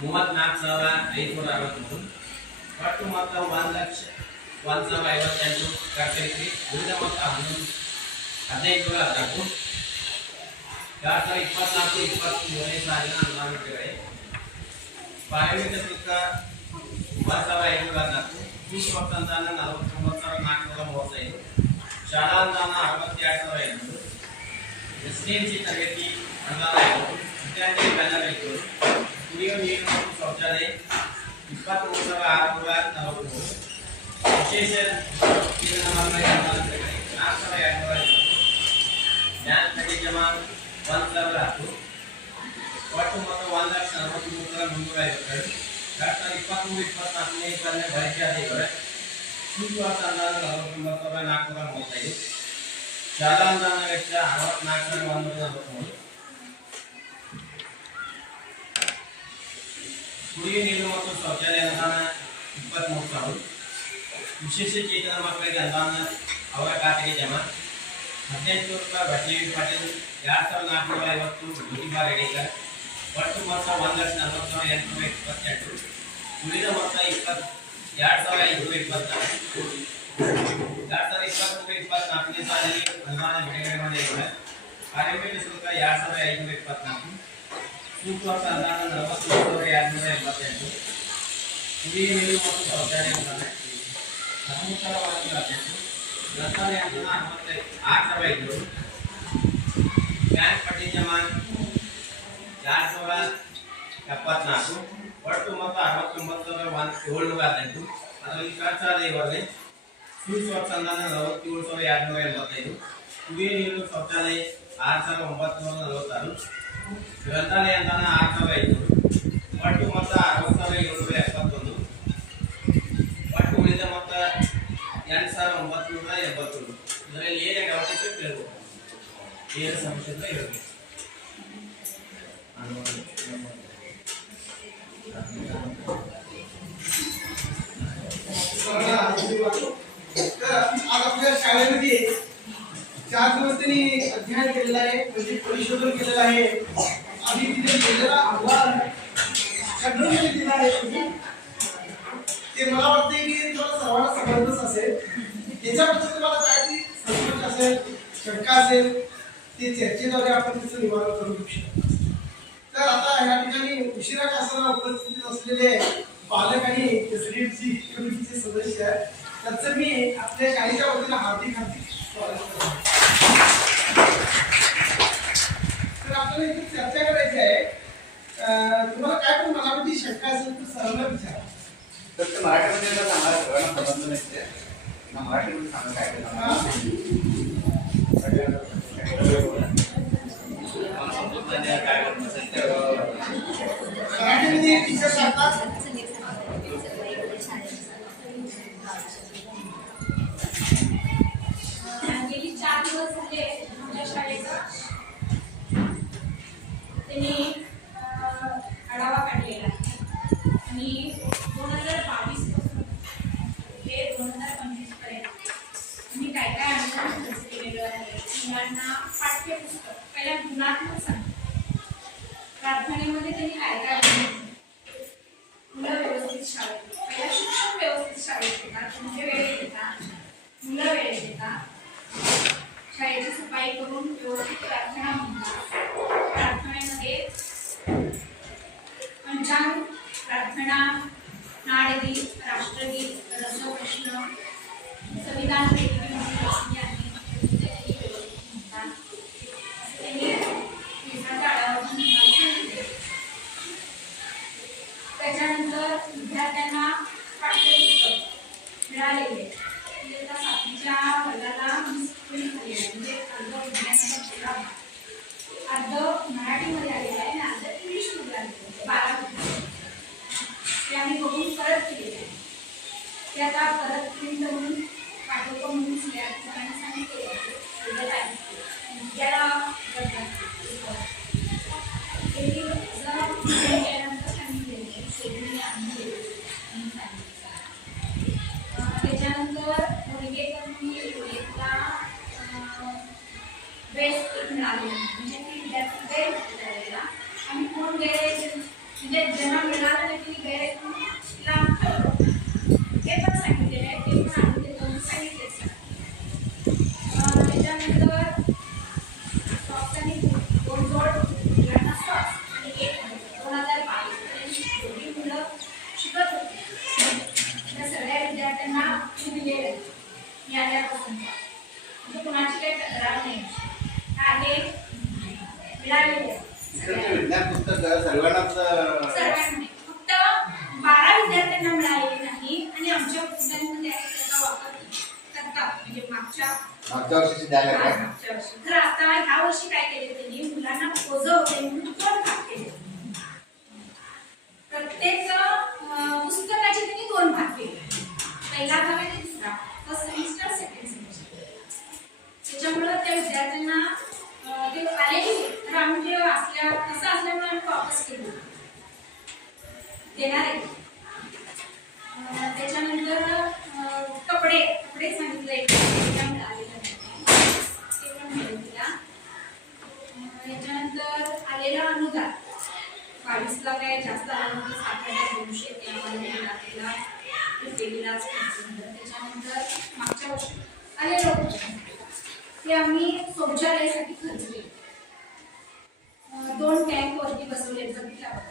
34,563. ಒಟ್ಟು ಮೊತ್ತ 1,01,058 ಖರ್ಚೈತಿ. ಉಳಿದ ಮೊತ್ತ 1,514. 2024-23 ಸಾಲಿನ ಅನುದಾನ ಬಿಡುಗಡೆ. ಪ್ರಾರಂಭಿಕ ಶುಲ್ಕ 1,514. ಸುಸ್ಪರ್ಶ ಅನುದಾನ 49,435. ಶಾಲಾ ಅನುದಾನ 62,500. ಎಸ್ಡಿಎಂಸಿ ತರಗತಿ ಅನುದಾನ 500. ವಿದ್ಯಾರ್ಥಿ ಬ್ಯಾನರ್ 500. ಕುಡಿಯುವ ನೀರು ಮತ್ತು ಶೌಚಾಲಯ 23,643. ವಿಶೇಷ ಅನುದಾನ ಬಿಡುಗಡೆ 4,250. ಬ್ಯಾಂಕ್ ಬಡ್ಡಿ ಜಮಾ 1,010. ಒಟ್ಟು ಮೊತ್ತ 1,43,352. 2023-24ನೇ ಸಾಲಿನ ಬಳಕೆಯಾದ ಯೋಜನೆ. ಸುಸ್ಪರ್ಶ ಅನುದಾನ 49,435. ಶಾಲಾ ಅನುದಾನ ವೆಚ್ಚ 64,143. ಕುಡಿಯುವ ನೀರು ಮತ್ತು ಶೌಚಾಲಯ ಅನುದಾನ 23,000. ವಿಶೇಷ ಚೇತನ ಮಕ್ಕಳಿಗೆ ಅನುದಾನ ಅವರ ಖಾತೆಗೆ ಜಮಾ 18 ರೂಪಾಯಿ. ಬಟ್ಲೇವಿ ಪಾಟೀಲ್ 2,450. ಜ್ಯೋತಿಬಾ ರೆಡ್ಡಿಕರ್. ಒಟ್ಟು ಮೊತ್ತ 1,40,828. ಉಳಿದ ಮೊತ್ತ 2024 2024 ಸಾಲಿನಲ್ಲಿ ಅನುದಾನ ಬಿಡುಗಡೆ ಮಾಡಿದ್ದಾರೆ. ಕಾರ್ಯಕ್ರಮ ಶುಲ್ಕ 2524, ಸೂಕ್ತ ಅನುದಾನ 43288, ಕುಡಿಯುವ ನೀರು ಮತ್ತು ಶೌಚಾಲಯ ಅನುದಾನ 13,118, ಗ್ರಂಥಾಲಯ ಅನುದಾನ 6,500, ಬ್ಯಾಂಕ್ ಬಡ್ಡಿ ಜಮಾ 274, ಒಟ್ಟು ಮೊತ್ತ 69,718. ಅದರಲ್ಲಿ ಖರ್ಚಾದ ಇವರಲ್ಲಿ ಸೂಕ್ಷ್ಮ ಅನುದಾನ 47,285, ಕುಡಿಯುವ ನೀರು ಶೌಚಾಲಯ 6,946, ಗ್ರಂಥಾಲಯ ಅನುದಾನ 6,500, ಒಟ್ಟು ಮೊತ್ತ 60,771, ಒಟ್ಟು ಉಳಿದ ಮೊತ್ತ 8,981. ಇದರಲ್ಲಿ ಏನೇ ಡೌಟ್ ಇತ್ತು ಕೇಳಬಹುದು, ಏನು ಸಮಸ್ಯೆ ಅಂತ ಹೇಳ್ಬೇಕು. आज आपल्या शाळेमध्ये 4 दिवस त्यांनी अध्ययन केलेलं आहे, म्हणजे परिशोधन केलेलं आहे आणि तिथे दिलेला अहवाल कंट्रोलमध्ये दिला आहे. ते मला वाटते की तुम्हाला सर्वांना समजतच असेल. त्याच्याबद्दल तुम्हाला काहीतरी संकोच असेल, शंका असेल, ते चर्चेद्वारे आपण त्याचं निवारण करू शकतो. तर आता या ठिकाणी उशिरा का असताना उपस्थित असलेले पालक आणि एसडीएफसी कमिटीचे सदस्य आहेत, त्याचं मी आपल्या शाळेच्या वतीनं हार्दिक स्वागत करतो. तर आपल्याला इथे चर्चा करायची आहे. तुम्हाला काय पण मनामध्ये शंका असेल तर सहमत विचारा. तर ते मराठीमध्ये सांगायला सगळ्यांना प्रबंध नसते ना, मराठीमध्ये सांगा काय मराठीमध्ये टीचर सांगतात. गेली 4 दिवस झाले आमच्या शाळेचा त्यांनी आढावा काढलेला आहे आणि 2022 पासून ते 2025 पर्यंत मी काय काय आंदोलन खर्च केलेलं आहे. मुलांना पाठ्यपुस्तक पहिल्या गुणात्मक सांग, प्रार्थनेमध्ये त्यांनी काय काय मुलं व्यवस्थित शाळेत, पहिला शिक्षक व्यवस्थित शाळेत येतात, म्हणजे वेळेत येतात, मुलं वेळेत येतात, शाळेची सफाई करून व्यवस्थित प्रार्थना म्हणतात. प्रार्थनेमध्ये पंचांग, प्रार्थना, नाडगीत, राष्ट्रगीत, रसप्रश्न, संविधान पैकी प्रश्न आहे त्यांनी व्यवस्थित म्हणतात. त्यांनी दिवसाच्या आढावा त्याच्यानंतर विद्यार्थ्यांना पाठ्यपुस्तक मिळालेले. इयत्ता 7च्या वर्गाला झालेलं आहे, म्हणजे अर्ध विज्ञानाचा पुरा अर्ध मराठीमध्ये आलेलं आहे आणि अर्ध इंग्लिशमध्ये आलेलं आहे. 12 ते आम्ही बघून परत केलेले आहे. ते आता परत प्रिंट म्हणून पाठवतो म्हणून सगळ्यांनी सांगितलेलं आहे. त्याच्यानंतर बेस्ट मिळाले, म्हणजे ती विद्यार्थी गैरहजर आणि कोण गैरहजर, म्हणजे ज्यांना मिळालं नाही त्यांनी गैरहजरीला ते पण सांगितलेले आहे, ते पण आम्ही ते दोन सांगितले. त्याच्यानंतर सॉक्स आणि 2 जोड मुलांना सॉक्स आणि 1 2022 पर्यंत दोन्ही मुलं शिकत होते. त्या सगळ्या विद्यार्थ्यांना दिलेलं आहे मी आल्यापासून, म्हणजे कुणाची काही तक्रार नाही आहे, मिळालेली आहे. विज्ञान पुस्तक सर्वांना फक्त 12 विद्यार्थ्यांना मिळालेली नाही आणि आमच्या पुस्तकांमध्ये त्याचा वापर करतात, म्हणजे मागच्या वर्षी द्यायला काय. तर आता ह्या वर्षी काय केले त्यांनी, मुलांना पोजं होते म्हणून 2 भाग केले. प्रत्येक पुस्तकाचे त्यांनी 2 भाग केले. पहिला भाग आणि दुसरा, फर्स्ट सेमिस्टर, सेकंड सेमिस्टर. त्याच्यामुळे त्या विद्यार्थ्यांना ते आलेली, तर आम्ही असं असल्यामुळे आम्ही वापस केली देणार आहे. त्याच्यानंतर कपडे सांगितले मिळालेलं नाही, ते पण मिळून दिला. याच्यानंतर आलेलं अनुदान 22ला काय जास्त आलं, 7,000 गेलेला त्याच्यानंतर मागच्या वर्षी आलेलं होतं ते आम्ही शौचालयासाठी खर्च केले. 2 टँक वरती बसवले बघितल्यावर.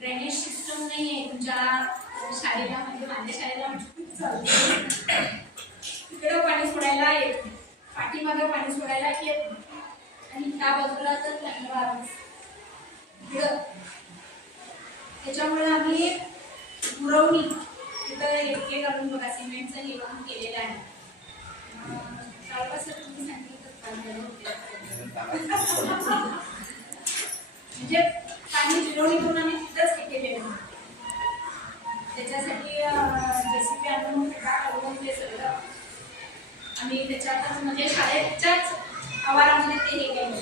ड्रेनेज सिस्टम नाही आहे तुमच्या शाळेला, म्हणजे माझ्या शाळेला खूप चालते. इकडं पाणी सोडायला येत नाही, पाठीमागं पाणी सोडायला येत नाही, आणि त्या बाजूला तर इकडं. त्याच्यामुळे आम्ही पुरवणी तिथं एक करून बघा सिमेंटचं हे करून केलेलं आहे. कालपासून तुम्ही सांगितलं म्हणजे पाणी जिरवणी करून आम्ही तिथंच हे केलेलं आहे. त्याच्यासाठी JCB आणून ते सगळं आम्ही त्याच्यातच म्हणजे शाळेच्याच आवारामध्ये ते हे केलं.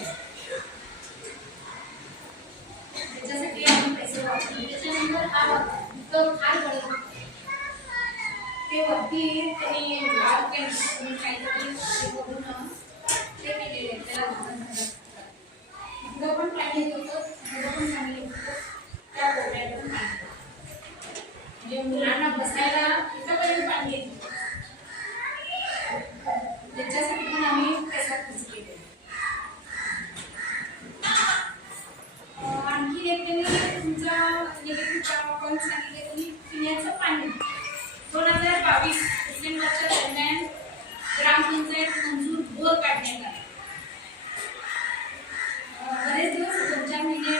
त्याच्यासाठी आम्ही पैसे वापरले. त्याच्यानंतर फार गरज ते वरती त्यांनी लाल कॅन्सर काहीतरी करून ते केलेले त्याला इकडं पण पाणी येत होतं, इकडं पण पाणी येत होतं, त्या कोपऱ्यात पण पाणी येत होतं. म्हणजे मुलांना बसायला इथंपर्यंत पाणी येत होतं. त्याच्यासाठी पण आम्ही पैसा खर्च केले. आणखी एक त्यांनी तुमचा निगेटिव्ह पॉईंट सांगितले तुम्ही पिण्याचं पाणी 2022 डिसेंबरच्या दरम्यान ग्रामपंचायत मंजूर बोर काढण्यात आला. बरेच दिवस 2-4 महिने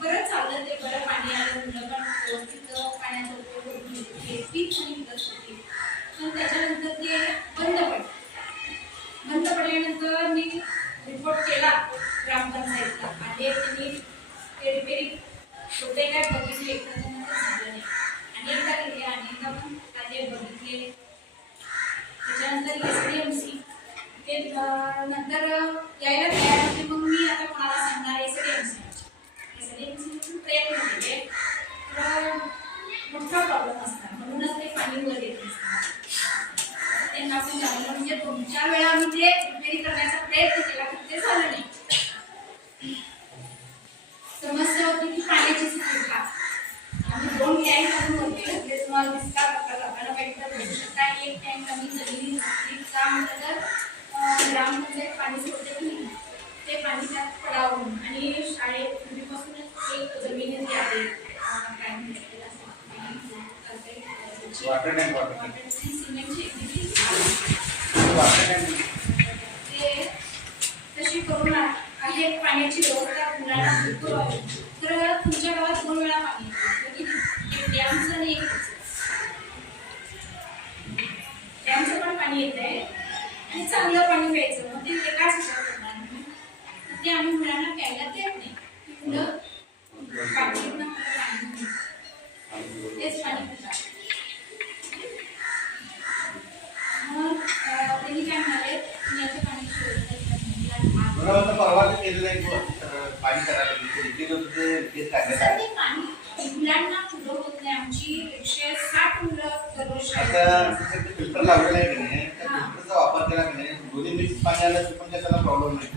बरंच चाललं ते, बरं पाणी आलं, मुलं पण व्यवस्थित पाण्याचा उपयोग होते, पीक आणि विकत होते. पण त्याच्यानंतर ते बंद पडल्यानंतर मी रिपोर्ट केला ग्रामपंचायतला. आणि त्यांनी ते रिपेरिंग होते काय बघितले, त्याच्यानंतर झालं नाही. आणि एकदा केले आणि एकदा पण आले बघितले. त्याच्यानंतर SDMC ते नंतर यायला तयार होते. मग मी आता कोणाला सांगणार SDMC प्रयत्न केले तर मोठा प्रॉब्लेम असणार, म्हणूनच ते पाणी वर येत नसणार. त्यांना आपण जाणलं म्हणजे 2-4 वेळा आम्ही ते रिपेरी करण्याचा प्रयत्न केला पण ते झालं नाही. समस्या होती की पाण्याची सुविधा. आम्ही 2 टँक आणून वरती घातले. तुम्हाला दिसता लोकांना पाहिजे बघू शकता. एक टँक आम्ही जमिनीत घातली का म्हटलं तर ग्रामपंचायत पाणी सोडते की नाही ते पाणी त्यात पडावं. आणि शाळेत पूर्वीपासूनच एक जमिनीत यावे काय म्हणतात वॉटर टँक सिमेंटची वॉटर टँक ते तशी करून आहे पाण्याची व्यवस्था मुलांना भरपूर आहे. तर तुमच्या गावात 2 वेळा पाणी येतं, डॅमचं आणि डॅमचं पण पाणी येत आहे आणि चांगलं पाणी प्यायचं. मग ते एकाच हिशोब करणार ते आम्ही मुलांना प्यायला देत नाही. मुलं पाठीतनं पाणी तेच पाणी पितात. मग त्यांनी काय म्हणाले पिण्याच्या पाण्याची बरोबर. परवा केलेलं एक पाणी करायला सर ते पाणी मुलांना पुरवत होत नाही. आमची 160 मुलं दररोज आता फिल्टर लावलेलं आहे की नाही, त्या फिल्टरचा वापर केला की नाही, दोन्ही मिक्स पाणी आलं तर पण त्याला प्रॉब्लेम नाही.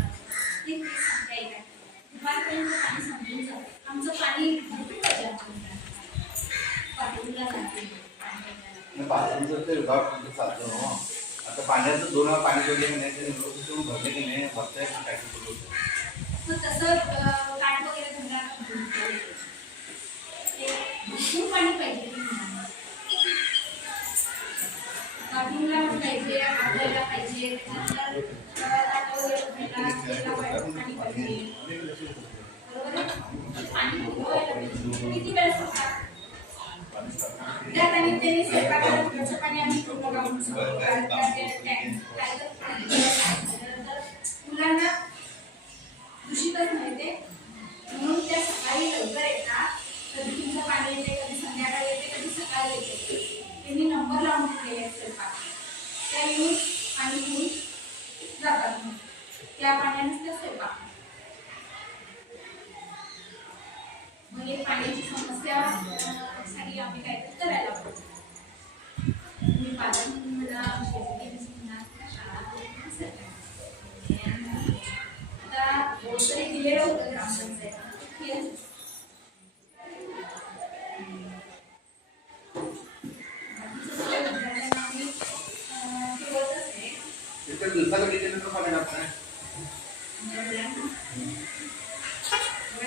दुपारपर्यंत पाणी संपून जातं. आमचं पाणी भरपूर पाहिजे पाठवूनला जाते. पाण्याचं ते विभाग चालतो. आता पाण्याचं 2 वेळा पाणी सोडले की नाही, ते व्यवस्थित भरले की नाही भरता काय मग तसं काठ वगैरे धरणार भरपूर पाणी पाहिजे. बाथरूमला पाहिजे, आपल्याला पाहिजे, ताट वगैरे पाणी पाहिजे. बरोबर आहे. पाणी किती वेळ असतात त्यात आणि त्यांनी स्वयंपाकाचं पाणी आम्ही पूर्ण काढून मुलांना दूषितच नाही ते. म्हणून त्या सकाळी लवकर येतात. कधी तुमचं पाणी येते, कधी संध्याकाळी येते, कधी सकाळी येते. त्यांनी नंबर लावून ठेवलेले आहेत स्वयंपाक. त्या येऊन पाणी घेऊन जातात. मग त्या पाण्यानेच त्या स्वयंपाक. मग एक पाण्याची समस्या साठी आम्ही काहीतरी करायला पाहिजे. तुम्ही पालन म्हणा, म्हणा, शाळा आता तरी दिलेलं होतं ग्रामपंचायत. तर दिवसाला किती लिटर पाणी लागतं?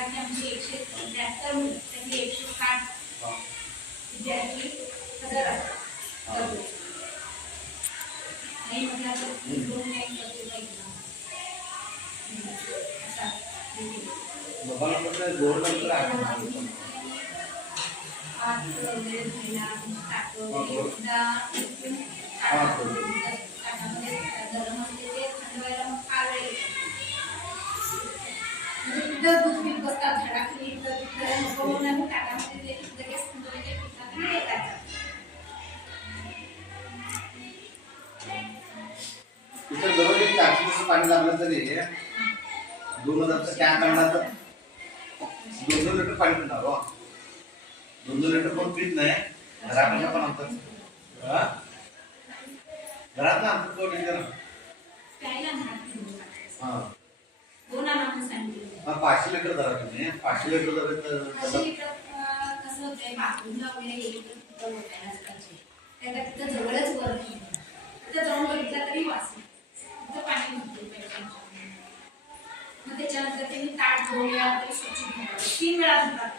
आमची 173 मुलं, त्यातली 160 हा. विद्यार्थी हजर असतात. नाही म्हटलं तर 2 टाइम करतो पाहिजे. लोकांना कसं गोड नंतर आहे. आज वगैरे झाला टाकतो एकदा हा, ताटामध्ये गरम असते ते थंड व्हायला मग फार वेळ लागतो. म्हणजे तिथं दूध पीत बसतात झाडाखाली तर तिथं नको म्हणून ताटामध्ये ते लगेच थंड व्हायचे पितात आणि येतात. तिथं दररोज 400 लिटर पाणी लागलं तरी 2000चं कॅन आणला तर 2 लिटर पाणी पिणार हो. 2 लिटर पण पित नाही. घराकडनं पण आणतात. घरात आणतात कोण येतं. प्यायला नाही हा 2 आणा म्हणून सांगितलं. 500 लिटर धरा तुम्ही. 500 लिटर धरा तर 500 लिटर कसं होतंय बाथरूमला वगैरे गेली तर तिथं होतायलाच पाहिजे. त्याला तिथं जवळच वर नाही. तिथं जाऊन बघितलं तरी वास तिथं पाणी भरपूर पाहिजे. मग त्याच्यानंतर त्यांनी ताट 2 वेळा तरी स्वच्छ घ्यावं. 3 वेळा धुतात.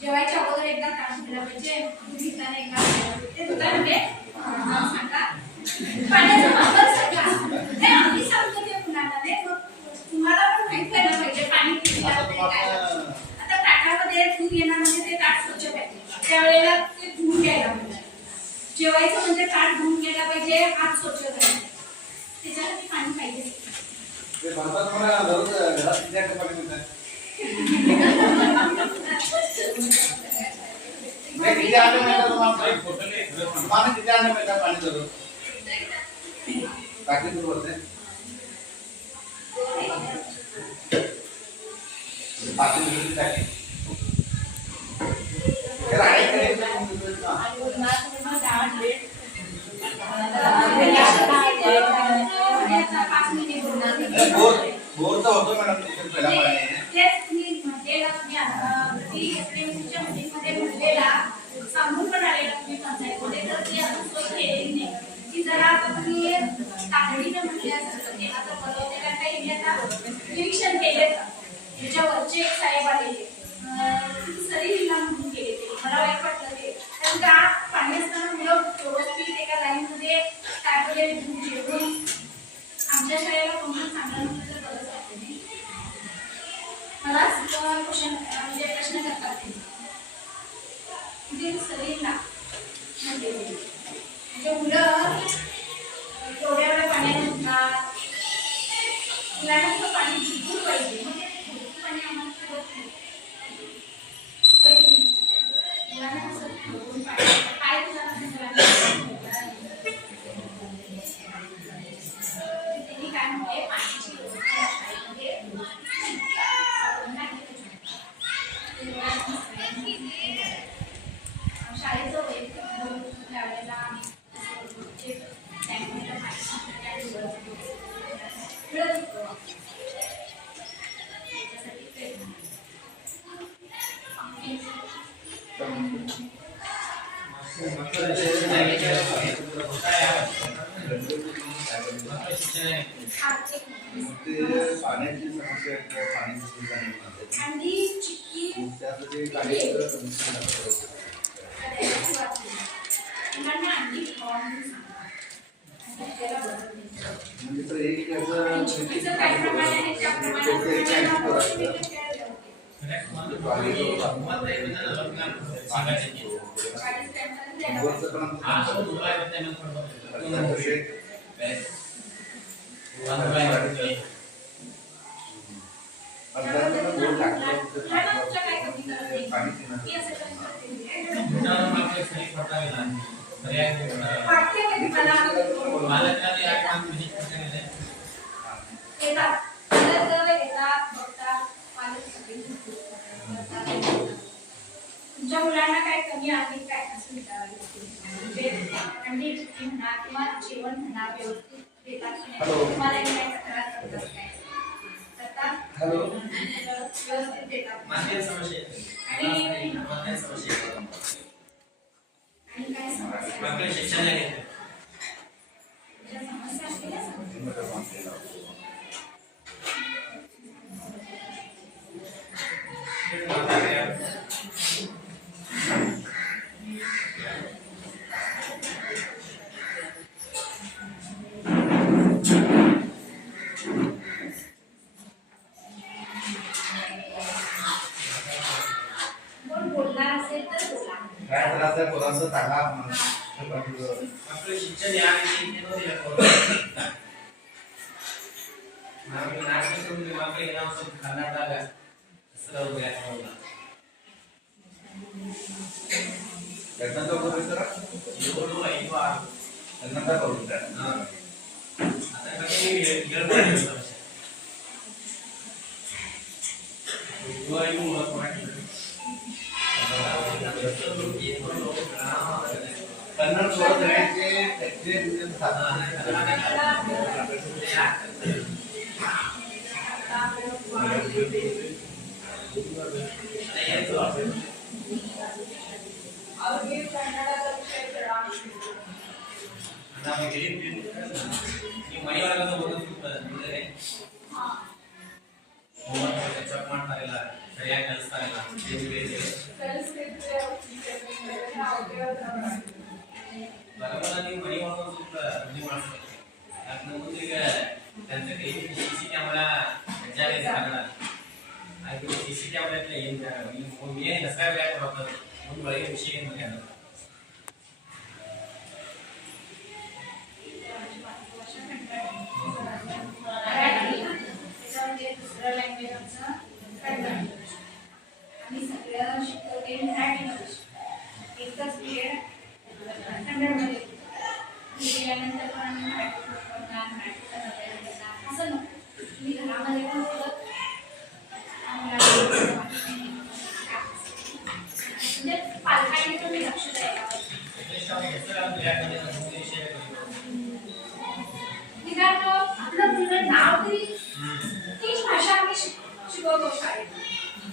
जेवायच्या अगोदर एकदा ताट धुतलं पाहिजे. दूध घेताना एकदा ते धुता म्हणजे सांगा पाण्याचा वापर सांगा. नाही आम्ही सांगतो ते कुणाला नाही मग तुम्हाला पण माहित व्हायला पाहिजे पाणी किती लागतंय काय लागतंय. आता ताटामध्ये दूध येणार म्हणजे ते ताट स्वच्छ पाहिजे. त्यावेळेला ते धुवून घ्यायला पाहिजे. जेवायचं म्हणजे ताट धुवून घ्यायला पाहिजे. हात स्वच्छ करायचे. त्याच्यासाठी पाणी पाहिजे. ते भारतात मला दररोज घरात किती लिटर पाणी पितात? नाही, किती आणलं मिळतं तुम्हाला? तुम्हाला किती आणलं मिळतं पाणी दररोज? टाकी दूर होते 500 लिटरची टाकी. ते राहायचं नाही. बोर तर होतो मॅडम तिथे पहिला पाणी. तेच मी म्हटलेलं तुम्ही आता ती एप्रिलच्या मीटिंगमध्ये म्हटलेला सांगून पण आलेला तुम्ही पंचायतमध्ये तर ती अजून सोय केलेली नाही. ती जरा तुम्ही तातडीनं म्हटल्यासारखं केला तर बरं होते. कारण काही मी आता निरीक्षण केले त्याच्यावरचे एक साहेब आलेले सरी लिला म्हणून केले ते मला वाईट वाटलं ते. कारण का पाणी असताना मुलं व्यवस्थित एका लाईनमध्ये टाकले जेवून आमच्या शाळेला कोणतं चांगलं नसलं तर बरंच वाटतं नाही. मला क्वेश्चन म्हणजे प्रश्न करतात ते सरीला म्हणजे मुलं एवढ्या वेळा पाण्याने धुतात. मुलांना सुद्धा पाणी भरपूर पाहिजे. मग ते भरपूर पाणी आम्हाला कळत नाही. मुलांना कसं भरपूर पाणी काय मुलांना त्यांनी काय म्हणते पाण्याची व्यवस्था शाळेमध्ये शाळेचं वैयक्तिक त्यावेळेला पाण्याची समस्या पाणी सुविधा आणि चिक्की त्यासाठी गाडीचं समस्या मुलांना आणली म्हणजे तर एक चिक्कीचं काय प्रमाण आहे त्याप्रमाणे तुमच्या मुलांना काय कमी आहे काय असं विचारायला म्हणजे अंडी चिक्की म्हणा किंवा जेवण म्हणा व्यवस्थित देतात की नाही तुम्हाला काय तक्रार करतात काय करतात व्यवस्थित देतात आणि काय समस्या असलेल्या काढा म्हणून आपलं शिक्षण या रीतीने नव्हते लपवलं. मागे नाटक करून मागे नाव सुद्धा खाण्यात आलं. असं वगैरे ठेवलं. लग्नाचा वगैरे तर एवढं नाही वाढ. लग्नाचा करून द्या. आता कधी मी गेलो नाही. Gue mau buat कन्नड सोडत राहायचे त्याचे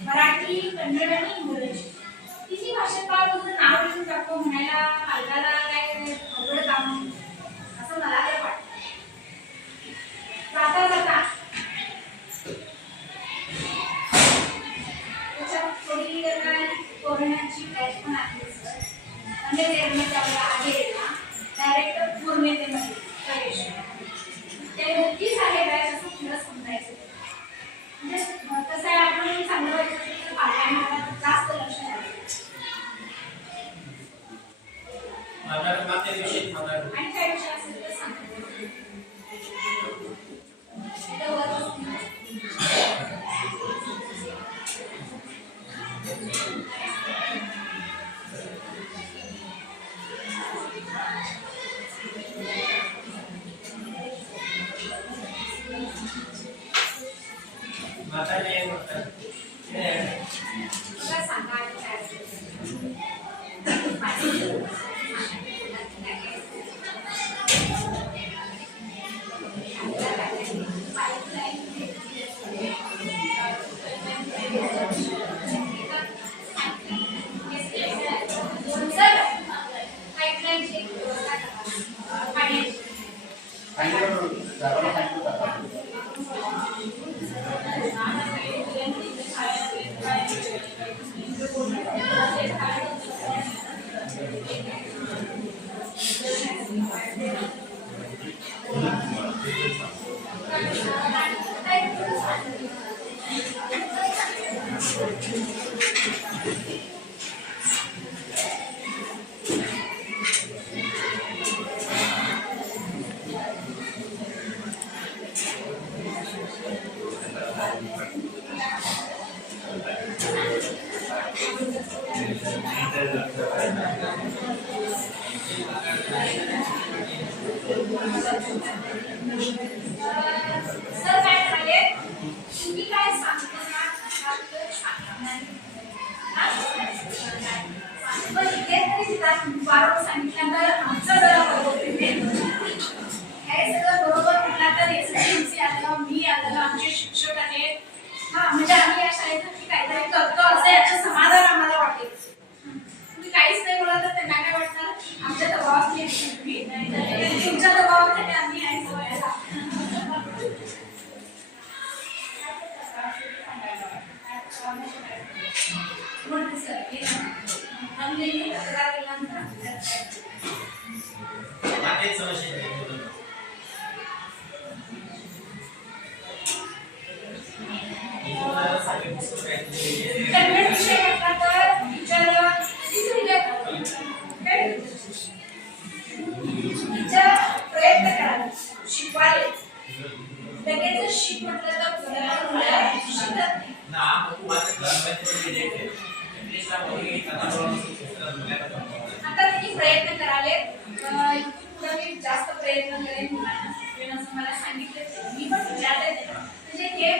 मराठी, कन्नड आणि इंग्रजी तिन्ही भाषेत तुझं नाव लिहून टाकतो म्हणायला पालकाला काय अवघड काम असं मला तर वाटतं. जाता जाता त्याच्यात थोडी काय कोरोनाची बॅच पण आली सर. म्हणजे आधी डायरेक्ट पूर्णतेमध्ये प्रवेश ते मोठीच आहे बॅच असं तुला समजायचं. म्हणजे कसं आहे आपण चांगलं व्हायचं पालकांना जास्त लक्ष द्यावं आणि काय विषय असेल तर सांगा. कन्नड विषय म्हटला तर प्रयत्न करेन मुलांना शिकवेन असं मला सांगितलं. मी पण विचारते त्यांना. म्हणजे हे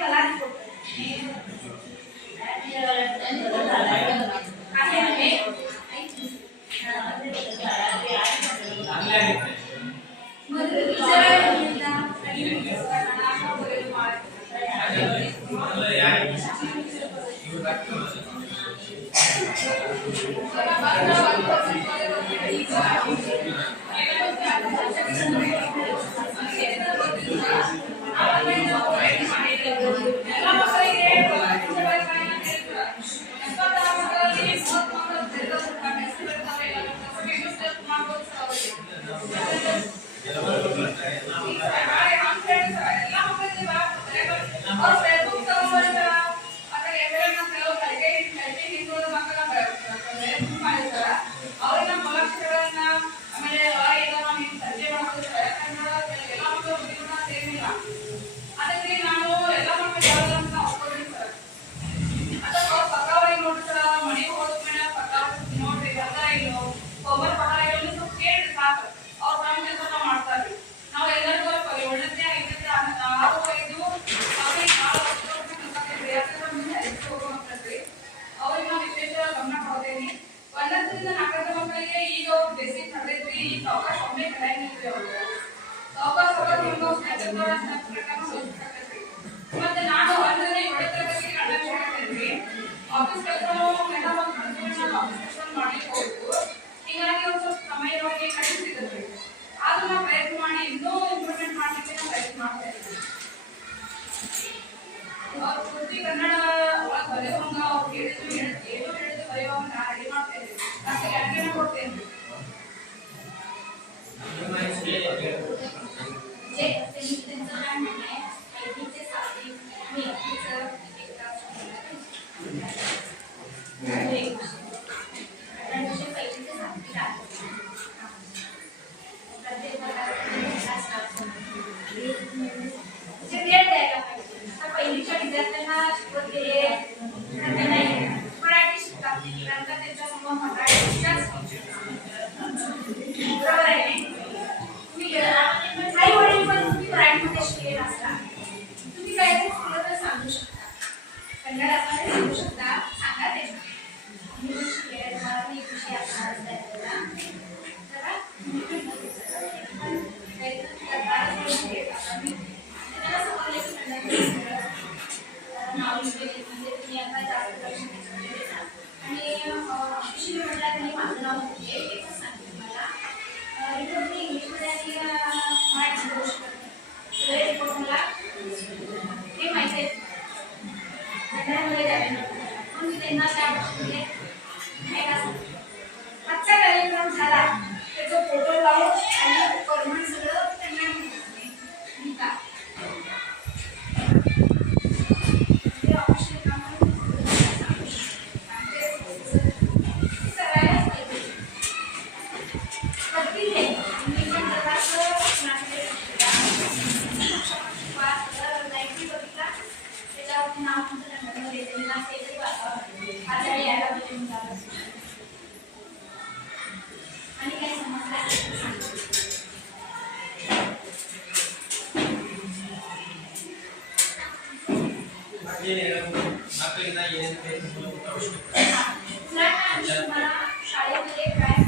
मला शाळेमध्ये काय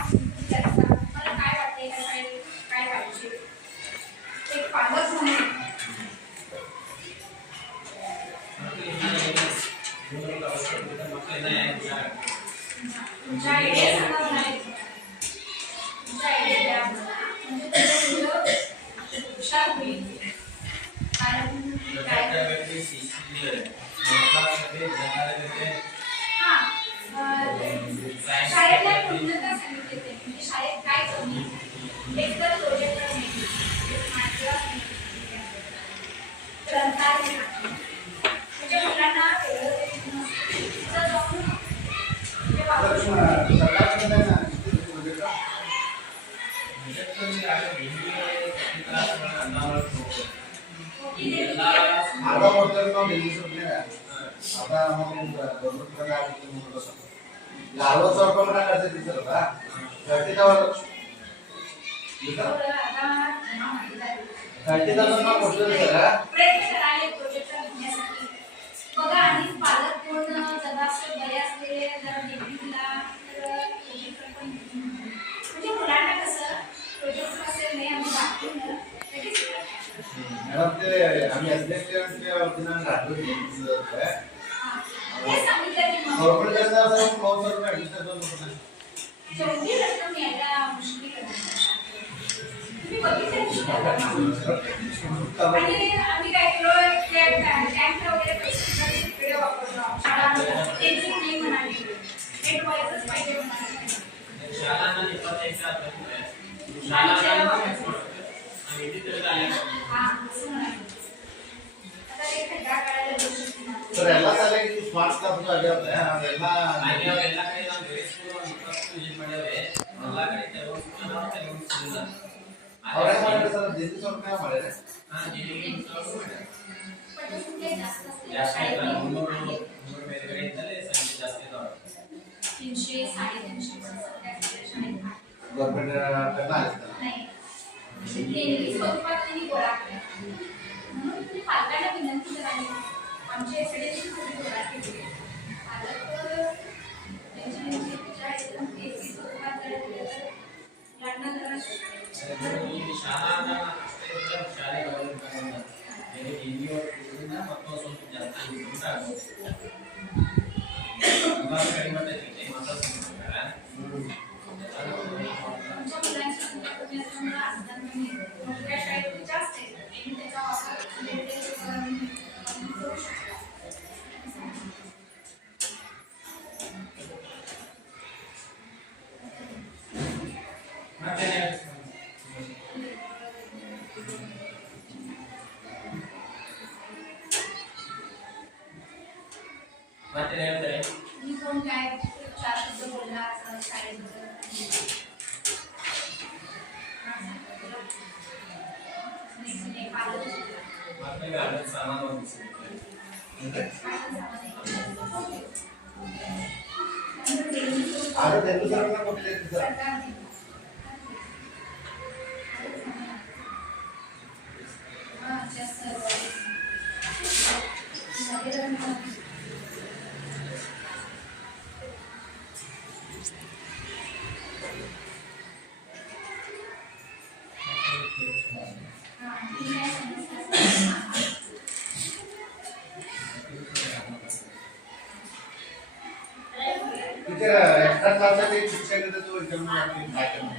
मला काय वाटते काय पाहिजे एक पालक म्हणून तुमच्या आयडिया सांगा नाही तुमच्या आयडिया म्हणजे तुझं हुशार होईल कारण शाळेतल्या पूर्णता सांगितले ते म्हणजे शाळेत काय कमी एक तर प्रोजेक्ट ग्रंथालय म्हणजे मुलांना आता 30 तासांना मोठं जरा प्रयत्न करायला प्रोजेक्टला घेण्यासाठी बघा. आणि पालक कोण जरासं बरे असलेले जरा डिग्रीला तर प्रोजेक्टर पण म्हणजे मुलांना कसं प्रोजेक्ट असेल नाही आम्ही दाखवून लगेच मॅडम ते आम्ही अध्यक्षांच्या वतीनं घातलं हे सांगितलं की मग कॉर्पोरेट असं बहुत सारे ऍडमिशन होतं. जेवढी रक्कम यायला मुश्किल आहे. तुम्ही बघितलं आणि आम्ही काय केलो टँक वगैरे पैसे तिकडे वापरतो. शाळा टेन्शन नाही म्हणाली नेट व्हायचंच पाहिजे म्हणाली. शाळांना निपातायचं आता शाळांना आणि तिथे जायला हा असं म्हणाली. आता ते खड्डा काढायला देऊ शकते ना. तर याला चालेल की स्मार्ट क्लास आले होते याला आगे ಎಲ್ಲ ಕಡೆ ನಾವು ಬೇರೆಸ್ಕೂಲ್ ಒಂದು ಯೂಸ್ ಮಾಡಿದ್ರೆ ಎಲ್ಲ ಕಡೆ ಕೆಲವು ಸ್ಕೂಲ್ ಅವರೇ ಮಾಡಿದ್ರೆ ಸರ್ ದಿನ ಸ್ವಲ್ಪ ಮಾಡಿದ್ರೆ ಹಾ ಜಿಲ್ಲೆಗೆ ಮಾಡಿದ್ರೆ पटसंख्या जास्त असते ಜಾಸ್ತಿ शाळेत ಇಲ್ಲ 300 ಮೇಲ್ಗಡೆ ಇದ್ದರೆ ಸಂಖ್ಯೆ ಜಾಸ್ತಿ ಇದಾವೆ 300 350 पटसंख्या असते शाळेत. गव्हर्नमेंट त्यांना आले नाही देणगी स्वरूपात त्यांनी गोळा केला. म्हणून तुम्ही पालकांना विनंती करावी. आमच्या इकडे गोळा केली पालक त्यांची विचार एकदम देणगी स्वरूपात जर दिले तर मुलांना जरा ಈ ಶಾಲಾ ಶಾಲೆ ಗೌರವ ಮತ್ತು ಸ್ವಲ್ಪ ಜಾಸ್ತಿ ಉಂಟಾಗ್ಬೋದು ಇವಾಗ ಕಡಿಮೆ ಮಾಡ್ತೈತಿ ಮಾತಾಡ್ತಾರೆ आमच्या मुलांची संख्या कमी असल्यामुळे असताना मोठ्या शाळेत जास्त आहे आणि त्याचा वापर करू शकतो. ಮತ್ತೆ ಹೇಳ್ತಾರೆ मी कोण काय 4 शब्द बोलला असं शाळेबद्दल ಮತ್ತೆ ಅದರ ಸಾಮಾನು ಹೊಂದಿಸಿದ್ದಾರೆ आता त्यांनी सर्वांना कुठले सर टीचर एक्स्ट्रा क्लाससाठी शिक्षक येतात तो विचारून काय करणार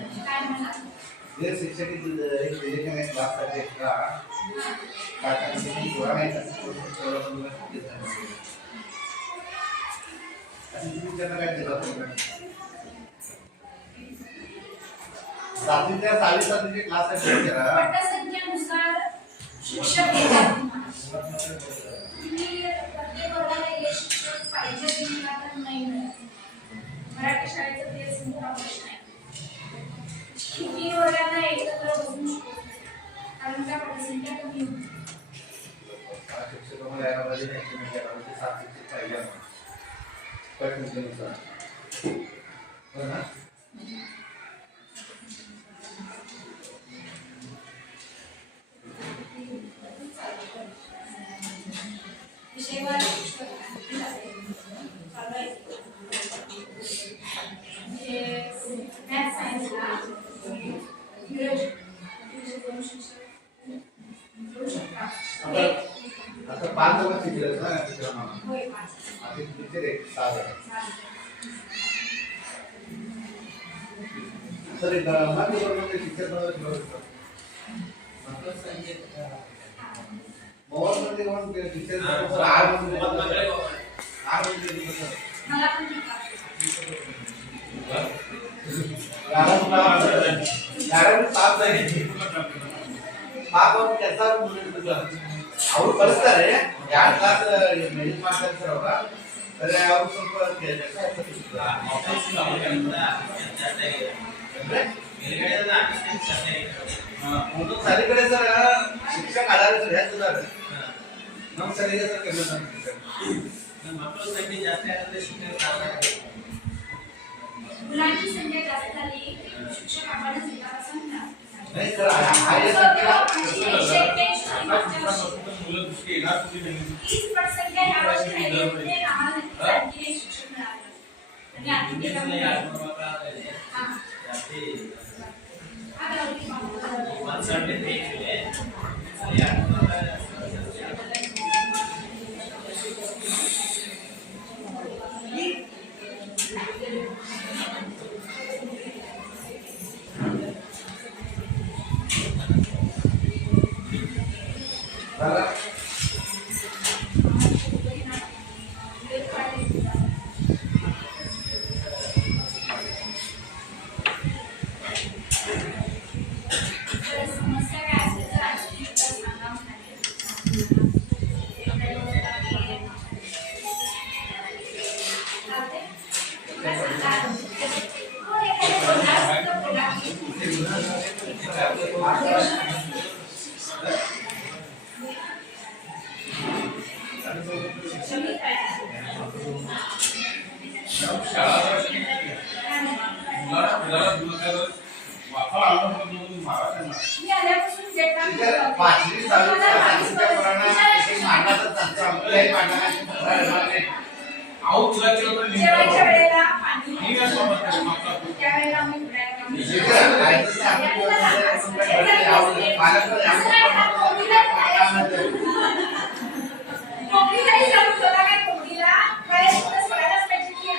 हे शिक्षक एक क्लाससाठी एक्स्ट्रा काय करणार गोळा नाही काय देतात 7वी ते 10वी क्लास आहे पटसंख्येनुसार शिक्षक येतात तुम्ही प्रत्येक वर्गाला एक शिक्षक पाहिजे तुम्हाला तर नाही मिळत. मराठी शाळेचा तेच मोठा प्रश्न आहे. 3 वर्गांना एकत्र बसून शिकवतात कारण का पटसंख्या कमी होती. शिक्षकांना यामध्ये नाही 7 शिक्षक पाहिजे पटसंख्येनुसार हो ना विषयवार मॅथ सायन्सला इंग्रजी दोन शिक्षक करू शकतात. आता 5 जण शिकले ना टीचरांना होय 5 आता टीचर एक 6 जण सर एक मागे बरोबर टीचर बरोबर शिकवतात मतलब संगीत मोबाईल मध्ये कोण टीचर बरोबर आर मध्ये मला पण ठीक आहे. ಯಾರು ಸಾಧ್ಯ ಪಾಪ ಕೆಲಸ ಅವ್ರು ಕಳಿಸ್ತಾರೆ ಯಾರು ಕ್ಲಾಸ್ ಮೆಡಿಟ್ ಮಾಡ್ತಾರೆ ಸರ್ ಅವ್ರ ಅಂದ್ರೆ ಅವ್ರು ಸ್ವಲ್ಪ ಒಂದೊಂದು ಸರಿ ಕಡೆ ಸರ್ ಶಿಕ್ಷಕ ಅದಾರ ಸರ್ ಹೆಚ್ಚಿದ್ದಾರೆ ನಮ್ಮ ಸರಿಗೆ ಸರ್ ಕಮ್ಮಿ ಸರ್ ಮಕ್ಕಳ ಸಂಖ್ಯೆ ಜಾಸ್ತಿ ಆಗಿದ್ರೆ ಶಿಕ್ಷಣ मुलांची संख्या जास्त झाली शिक्षक आपणच येतात असं म्हणतात. नाही सर आहे घेणार कुठली बिल्डिंग? 30% ह्या वर्षी राहिली म्हणजे आम्हाला नक्कीच आणखी एक शिक्षण मिळालं आणि आणखी ते बिल्डिंगच कमी नाही, झालं. आठवड्यात आलेले. हा. त्याचे हा, गौरी मामा. 170 पेज आहे. आणि आठवड्यात जर समस्या काय असेल तर आणखी एकदा सांगा म्हणाले. चालतंय? काय सांगता? कोण एखादं बोलणार असेल तर बोला. तुम्ही काय शाळा मुलाला वाफा आणून पण मारा त्यांना. मी आल्यापासून डेटा टीचर पाचवी चालू मांडला तर चालतं आपल्यालाही मांडला आऊ तुला केलं तर जेवायच्या वेळेला पाणी मी काय सोबत आहे, मागचा तू. त्यावेळेला आम्ही फिरायला आम्ही कोंबडीलाही सांगू तुला काय कोंबडीला काय सोडायलाच पाहिजे की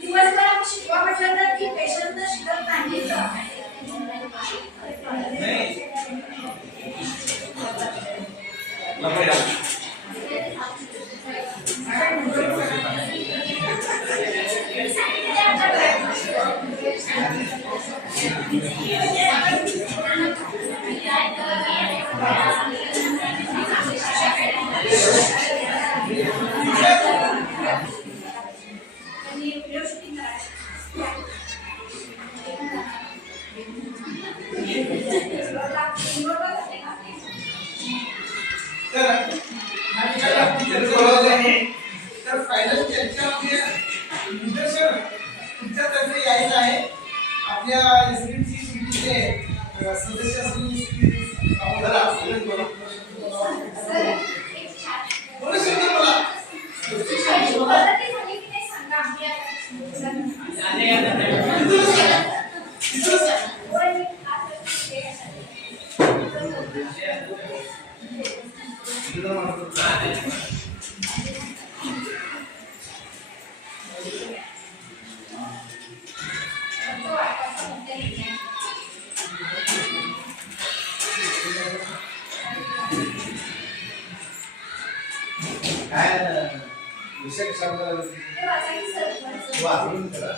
दिवसभर आम्ही शिकवा म्हटलं तर ती पेशंट शिकत नाही आणि व्हिडिओ शूटिंग तर फायनल चर्चेमध्ये निदर्शन तुमच्यातर्फे यायचं आहे. आपल्या एसबीसीचे सदस्य असलेले बोलू शकतो मला. काय विषय कशाबद्दल वाचून करा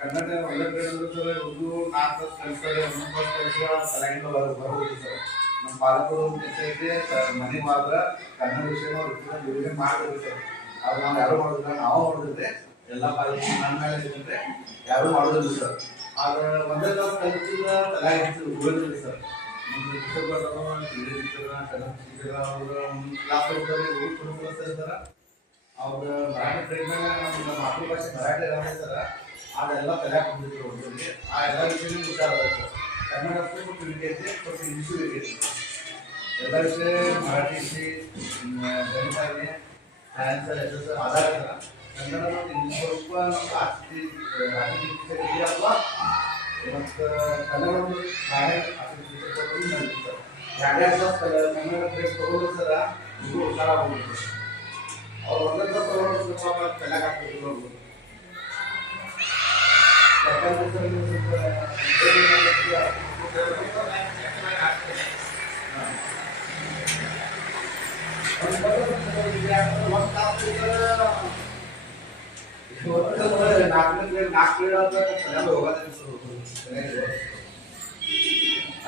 ಕನ್ನಡ ಒಳ್ಳೆ ಉರ್ದು ನಾಲ್ಕು ಕಲಿಸ್ತಾರೆ ತಲೆಗಿಂದ ಬರಬಹುದು ಸರ್. ನಮ್ಮ ಪಾಲಕರು ಇದೆ ಮನೆ ಮಾತ್ರ ಕನ್ನಡ ವಿಷಯ ಬಿಡುಗಡೆ ಮಾಡಬೇಕು ಸರ್. ಅದು ನಾವು ಯಾರು ಮಾಡೋದಿಲ್ಲ, ನಾವು ಮಾಡೋದಿದ್ರೆ ಎಲ್ಲ ಪಾಲಕರು ನನ್ನ ಮೇಲೆ ಇದ್ರೆ ಯಾರು ಮಾಡೋದಿಲ್ಲ ಸರ್. ಆದ್ರೆ ಒಂದೇ ತಾಸು ಕಲಿಸಿದ ತಲೆಗಿತ್ತು ಉಳಿದಿಲ್ಲ ಸರ್. ಕ್ಲಾಸ್ ಇರ್ತಾರ ಅವ್ರ ಮರಾಠಿ ಟ್ರೈನ್ಯಾಗ ನಮ್ಮ ಮಾತೃಭಾಷೆ ಮರಾಠಿ ಇರೋದೇ ಸರ್. ಅದೆಲ್ಲ ತಲೆ ಬಂದಿದ್ರು ಹುಡುಗರಿಗೆ ಆ ಎಲ್ಲ ವಿಷಯನೂ ಹುಷಾರ ಸರ್. ಕನ್ನಡ ತಿಳಿದೈತಿ, ಸ್ವಲ್ಪ ಇಂಗ್ಲೀಷು ಇರ್ತೈತಿ. ಎಲ್ಲ ವಿಷಯ ಮರಾಠಿ ಇರ್ತಿ, ಗಣಿತ ಇದೆ, ಸೈನ್ಸ್ ಎಸ್ ಆಧಾರ ಸರ್. ಕನ್ನಡ ಮತ್ತು ಇಂಗ್ಲೀಷ್ ಸ್ವಲ್ಪ ನಮ್ಗೆ ಆಸಕ್ತಿ ಇದೆಯಾ ಅಥವಾ ಮತ್ತು ಕನ್ನಡ ನಾಳೆ ಆಸಕ್ತಿ ಸರ್. ಎರಡೆರಡು ತಾಸು ಕನ್ನಡ ಟ್ರೈನ್ ತಗೊಳ್ಳೋದು ಸರ್, ಇದು ಹುಷಾರ ಹೋಗ್ಬೇಕು. ಅವ್ರು ಒಂದೇ ತಾಸು ತಗೊಳ್ಳೋದು ತಲೆಗೆ ಹಾಕ್ಬೇಕು. ಒಂದು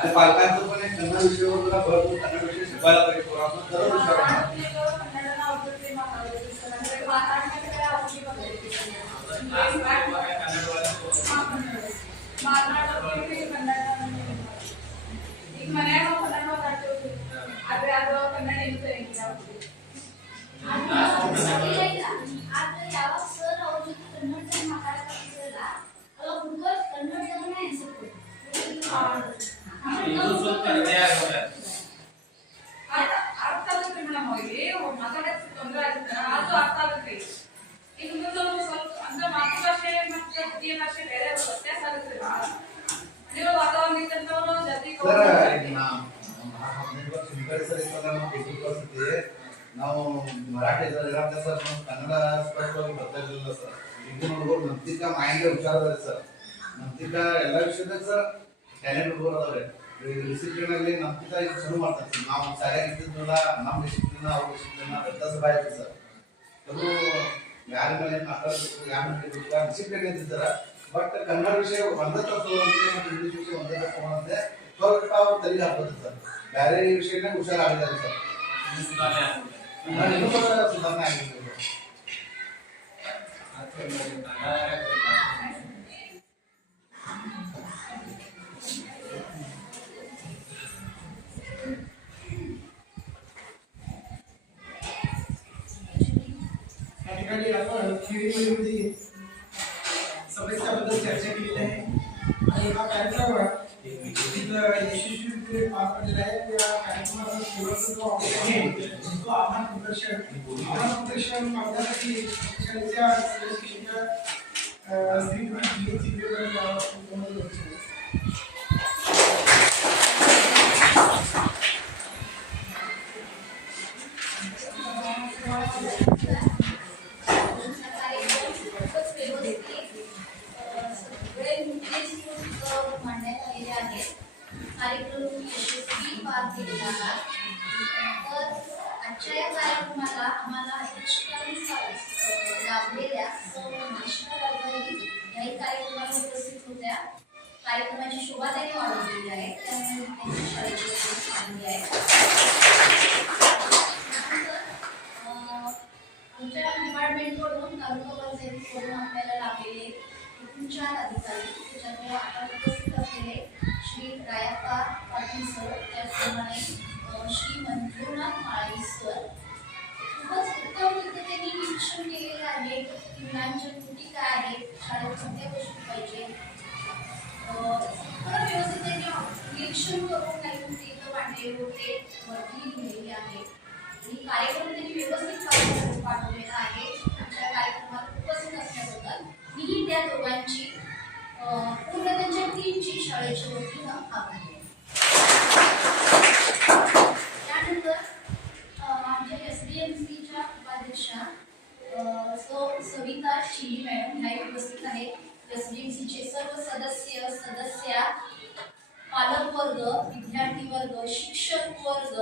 आणि पालकांचं पण एक कन्नड विषयावर जरा भर देऊन कन्नड विषय शिकवायला पाहिजे पोरांना, तरच हुशार होणार. ಯಾವಾಗ ಸರ್ ಅವ್ರ ಜೊತೆ ಕನ್ನಡದಲ್ಲಿ ಮಾತಾಡಕ್ಕಾಗ್ತಿರಲ್ಲ ಅವಾಗ ಹುಡುಗರು ಕನ್ನಡದಲ್ಲೇ ಆನ್ಸರ್ ಕೊಡ್ತಾರೆ. ಇದು ಸ್ವಲ್ಪ ಇದೆ ಆಗುತ್ತೆ. ಅರ್ಥ ಆಗುತ್ತೆ ಮೇಡಮ್ ಅವರಿಗೆ ಮಾತಾಡಕ್ಕೆ ತೊಂದರೆ ಆಗುತ್ತೆ ಅದು ಅರ್ಥ ಆಗುತ್ತೆ. ಈಗ ಮುಂದೆ ಸ್ವಲ್ಪ ಅಂದ್ರೆ ಮಾತೃಭಾಷೆ ಮತ್ತೆ ದ್ವಿತೀಯ ಭಾಷೆ ಬೇರೆ ವ್ಯತ್ಯಾಸ ಆಗುತ್ತೆ ಬಹಳ. ನೀವು ವಾತಾವರಣ ಇದ್ದಂತವ್ರು ಜಲ್ದಿ ನಾವು ಮರಾಠಿ ಸರ್ ಕನ್ನಡ ಸ್ಪಷ್ಟವಾಗಿ ಬರ್ತಾ ಇರಲಿಲ್ಲ ಸರ್. ಈಗ ನೋಡ್ಬೋದು ನಂತಿಕ ಮೈಂಡ್ ಹುಷಾರ ಸರ್. ನಂತಿಕ ಎಲ್ಲ ವಿಷಯದಾಗ ಸರ್ ಟ್ಯಾಲೆಂಟ್ ಹುಡುಗರು ಅದಾವ್ರೆ. ಡಿಸಿಪ್ಲಿನ್ ಅಲ್ಲಿ ನಂತಿಕ ಈಗ ಶುರು ಮಾಡ್ತಾರೆ ಸರ್. ನಾವು ಸರಿಯಾಗಿ ಇದ್ದಿದ್ದಲ್ಲ, ನಮ್ಮ ಡಿಸಿಪ್ಲಿನ್ ಅವ್ರ ಡಿಸಿಪ್ಲಿನ್ ವ್ಯತ್ಯಾಸ ಬಾಯ್ತು ಸರ್. ಅದು ಯಾರ ಮೇಲೆ ಮಾತಾಡಬೇಕು, ಯಾರ ಮೇಲೆ ಡಿಸಿಪ್ಲಿನ್ ಇದ್ದಿದ್ದಾರ. ಬಟ್ ಕನ್ನಡ ವಿಷಯ ಒಂದೇ ತಗೊಳ್ಳಂತೆ ಮತ್ತು ಇಂಗ್ಲಿಷ್ ವಿಷಯ ಒಂದೇ ತಗೊಳ್ಳಂತೆ ಸ್ವಲ್ಪ ಅವ್ರು ತಲೆಗೆ ಹಾಕೋದು ಸರ್. ಬೇರೆ ವಿಷಯನಾಗ ಹುಷಾರಾಗಿದ್ದಾರೆ ಸರ್. ಸುಧಾರಣೆ ಆಗುತ್ತೆ. ಸುಧಾರಣೆ ಆಗಿದೆ. या ठिकाणी आपण थिअरीमध्ये समस्याबद्दल चर्चा केलेली आहे आणि हा कार्यक्रम यशस्वीरित्या पार पडलेला आहे. त्या कार्यक्रमाचा शेवटचा जो अंक आहे तो आव्हान प्रदर्शन करण्यासाठी शिक्षणाच्या शिक्षिका श्री कार्यक्रम यशस्वी पार केलेला आहे. तर आजच्या या कार्यक्रमाला आम्हाला लाभलेल्या सर्व याही कार्यक्रमाला उपस्थित होत्या. कार्यक्रमाची शोभा त्यांनी वाढवलेली आहे, त्यामुळे त्यांची शाळेची चांगली आहे. आमच्या डिपार्टमेंटकडून तालुका पंचायतीकडून आपल्याला लाभलेले एकूण 4 अधिकारी, त्याच्यामुळे आता उपस्थित असलेले श्री रायप्पा पाटील सर, त्याचप्रमाणे श्री मंजुनाथ माळी सर खूपच उत्तम पद्धतीने निरीक्षण केलेले आहे. मुलांच्या कृती काय आहेत, शाळेत कोणत्या गोष्टी पाहिजे, थोडं व्यवस्थित त्यांनी निरीक्षण करून काही कृती इथं मांडलेले होते, वरती लिहिलेली आहे. आणि कार्यक्रम त्यांनी व्यवस्थित पाठवलेला आहे. आमच्या कार्यक्रमात उपस्थित असल्याबद्दल मी त्या दोघांची पूर्ण त्यांच्या टीमची शाळेच्या वतीनं आभारी आहे. त्यानंतर आमच्या SDMCच्या उपाध्यक्षा सविता चिली मॅडम ह्या उपस्थित आहेत. SDMCचे सर्व सदस्या, पालक वर्ग, विद्यार्थी वर्ग, शिक्षक वर्ग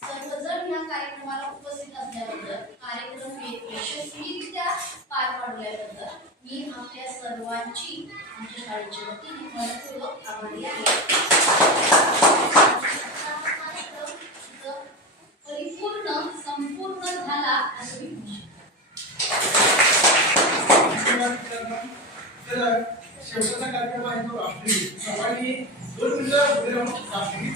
सर्वजण या कार्यक्रमाला उपस्थित असल्याबद्दल, कार्यक्रम यशस्वीरित्या पार पाडल्याबद्दल मी आपल्या सर्वांची आमच्या शाळेच्या वतीने मनपूर्वक आभारी आहे. परिपूर्ण संपूर्ण झाला असं मी म्हणू तर शेवटचा कार्यक्रम आहे तो रात्री सकाळी 2 मिनिटं उभे राहून रात्री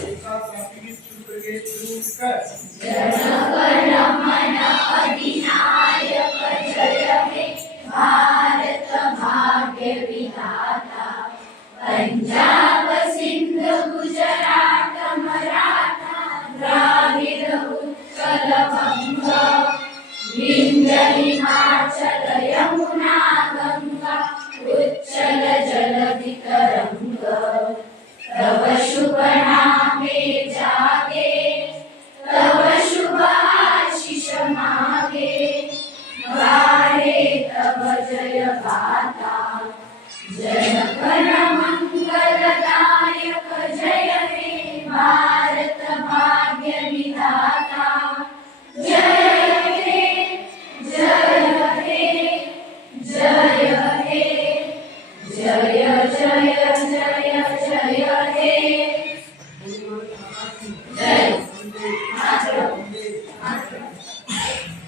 एक साथ रात्री शुरू करके शुरू कर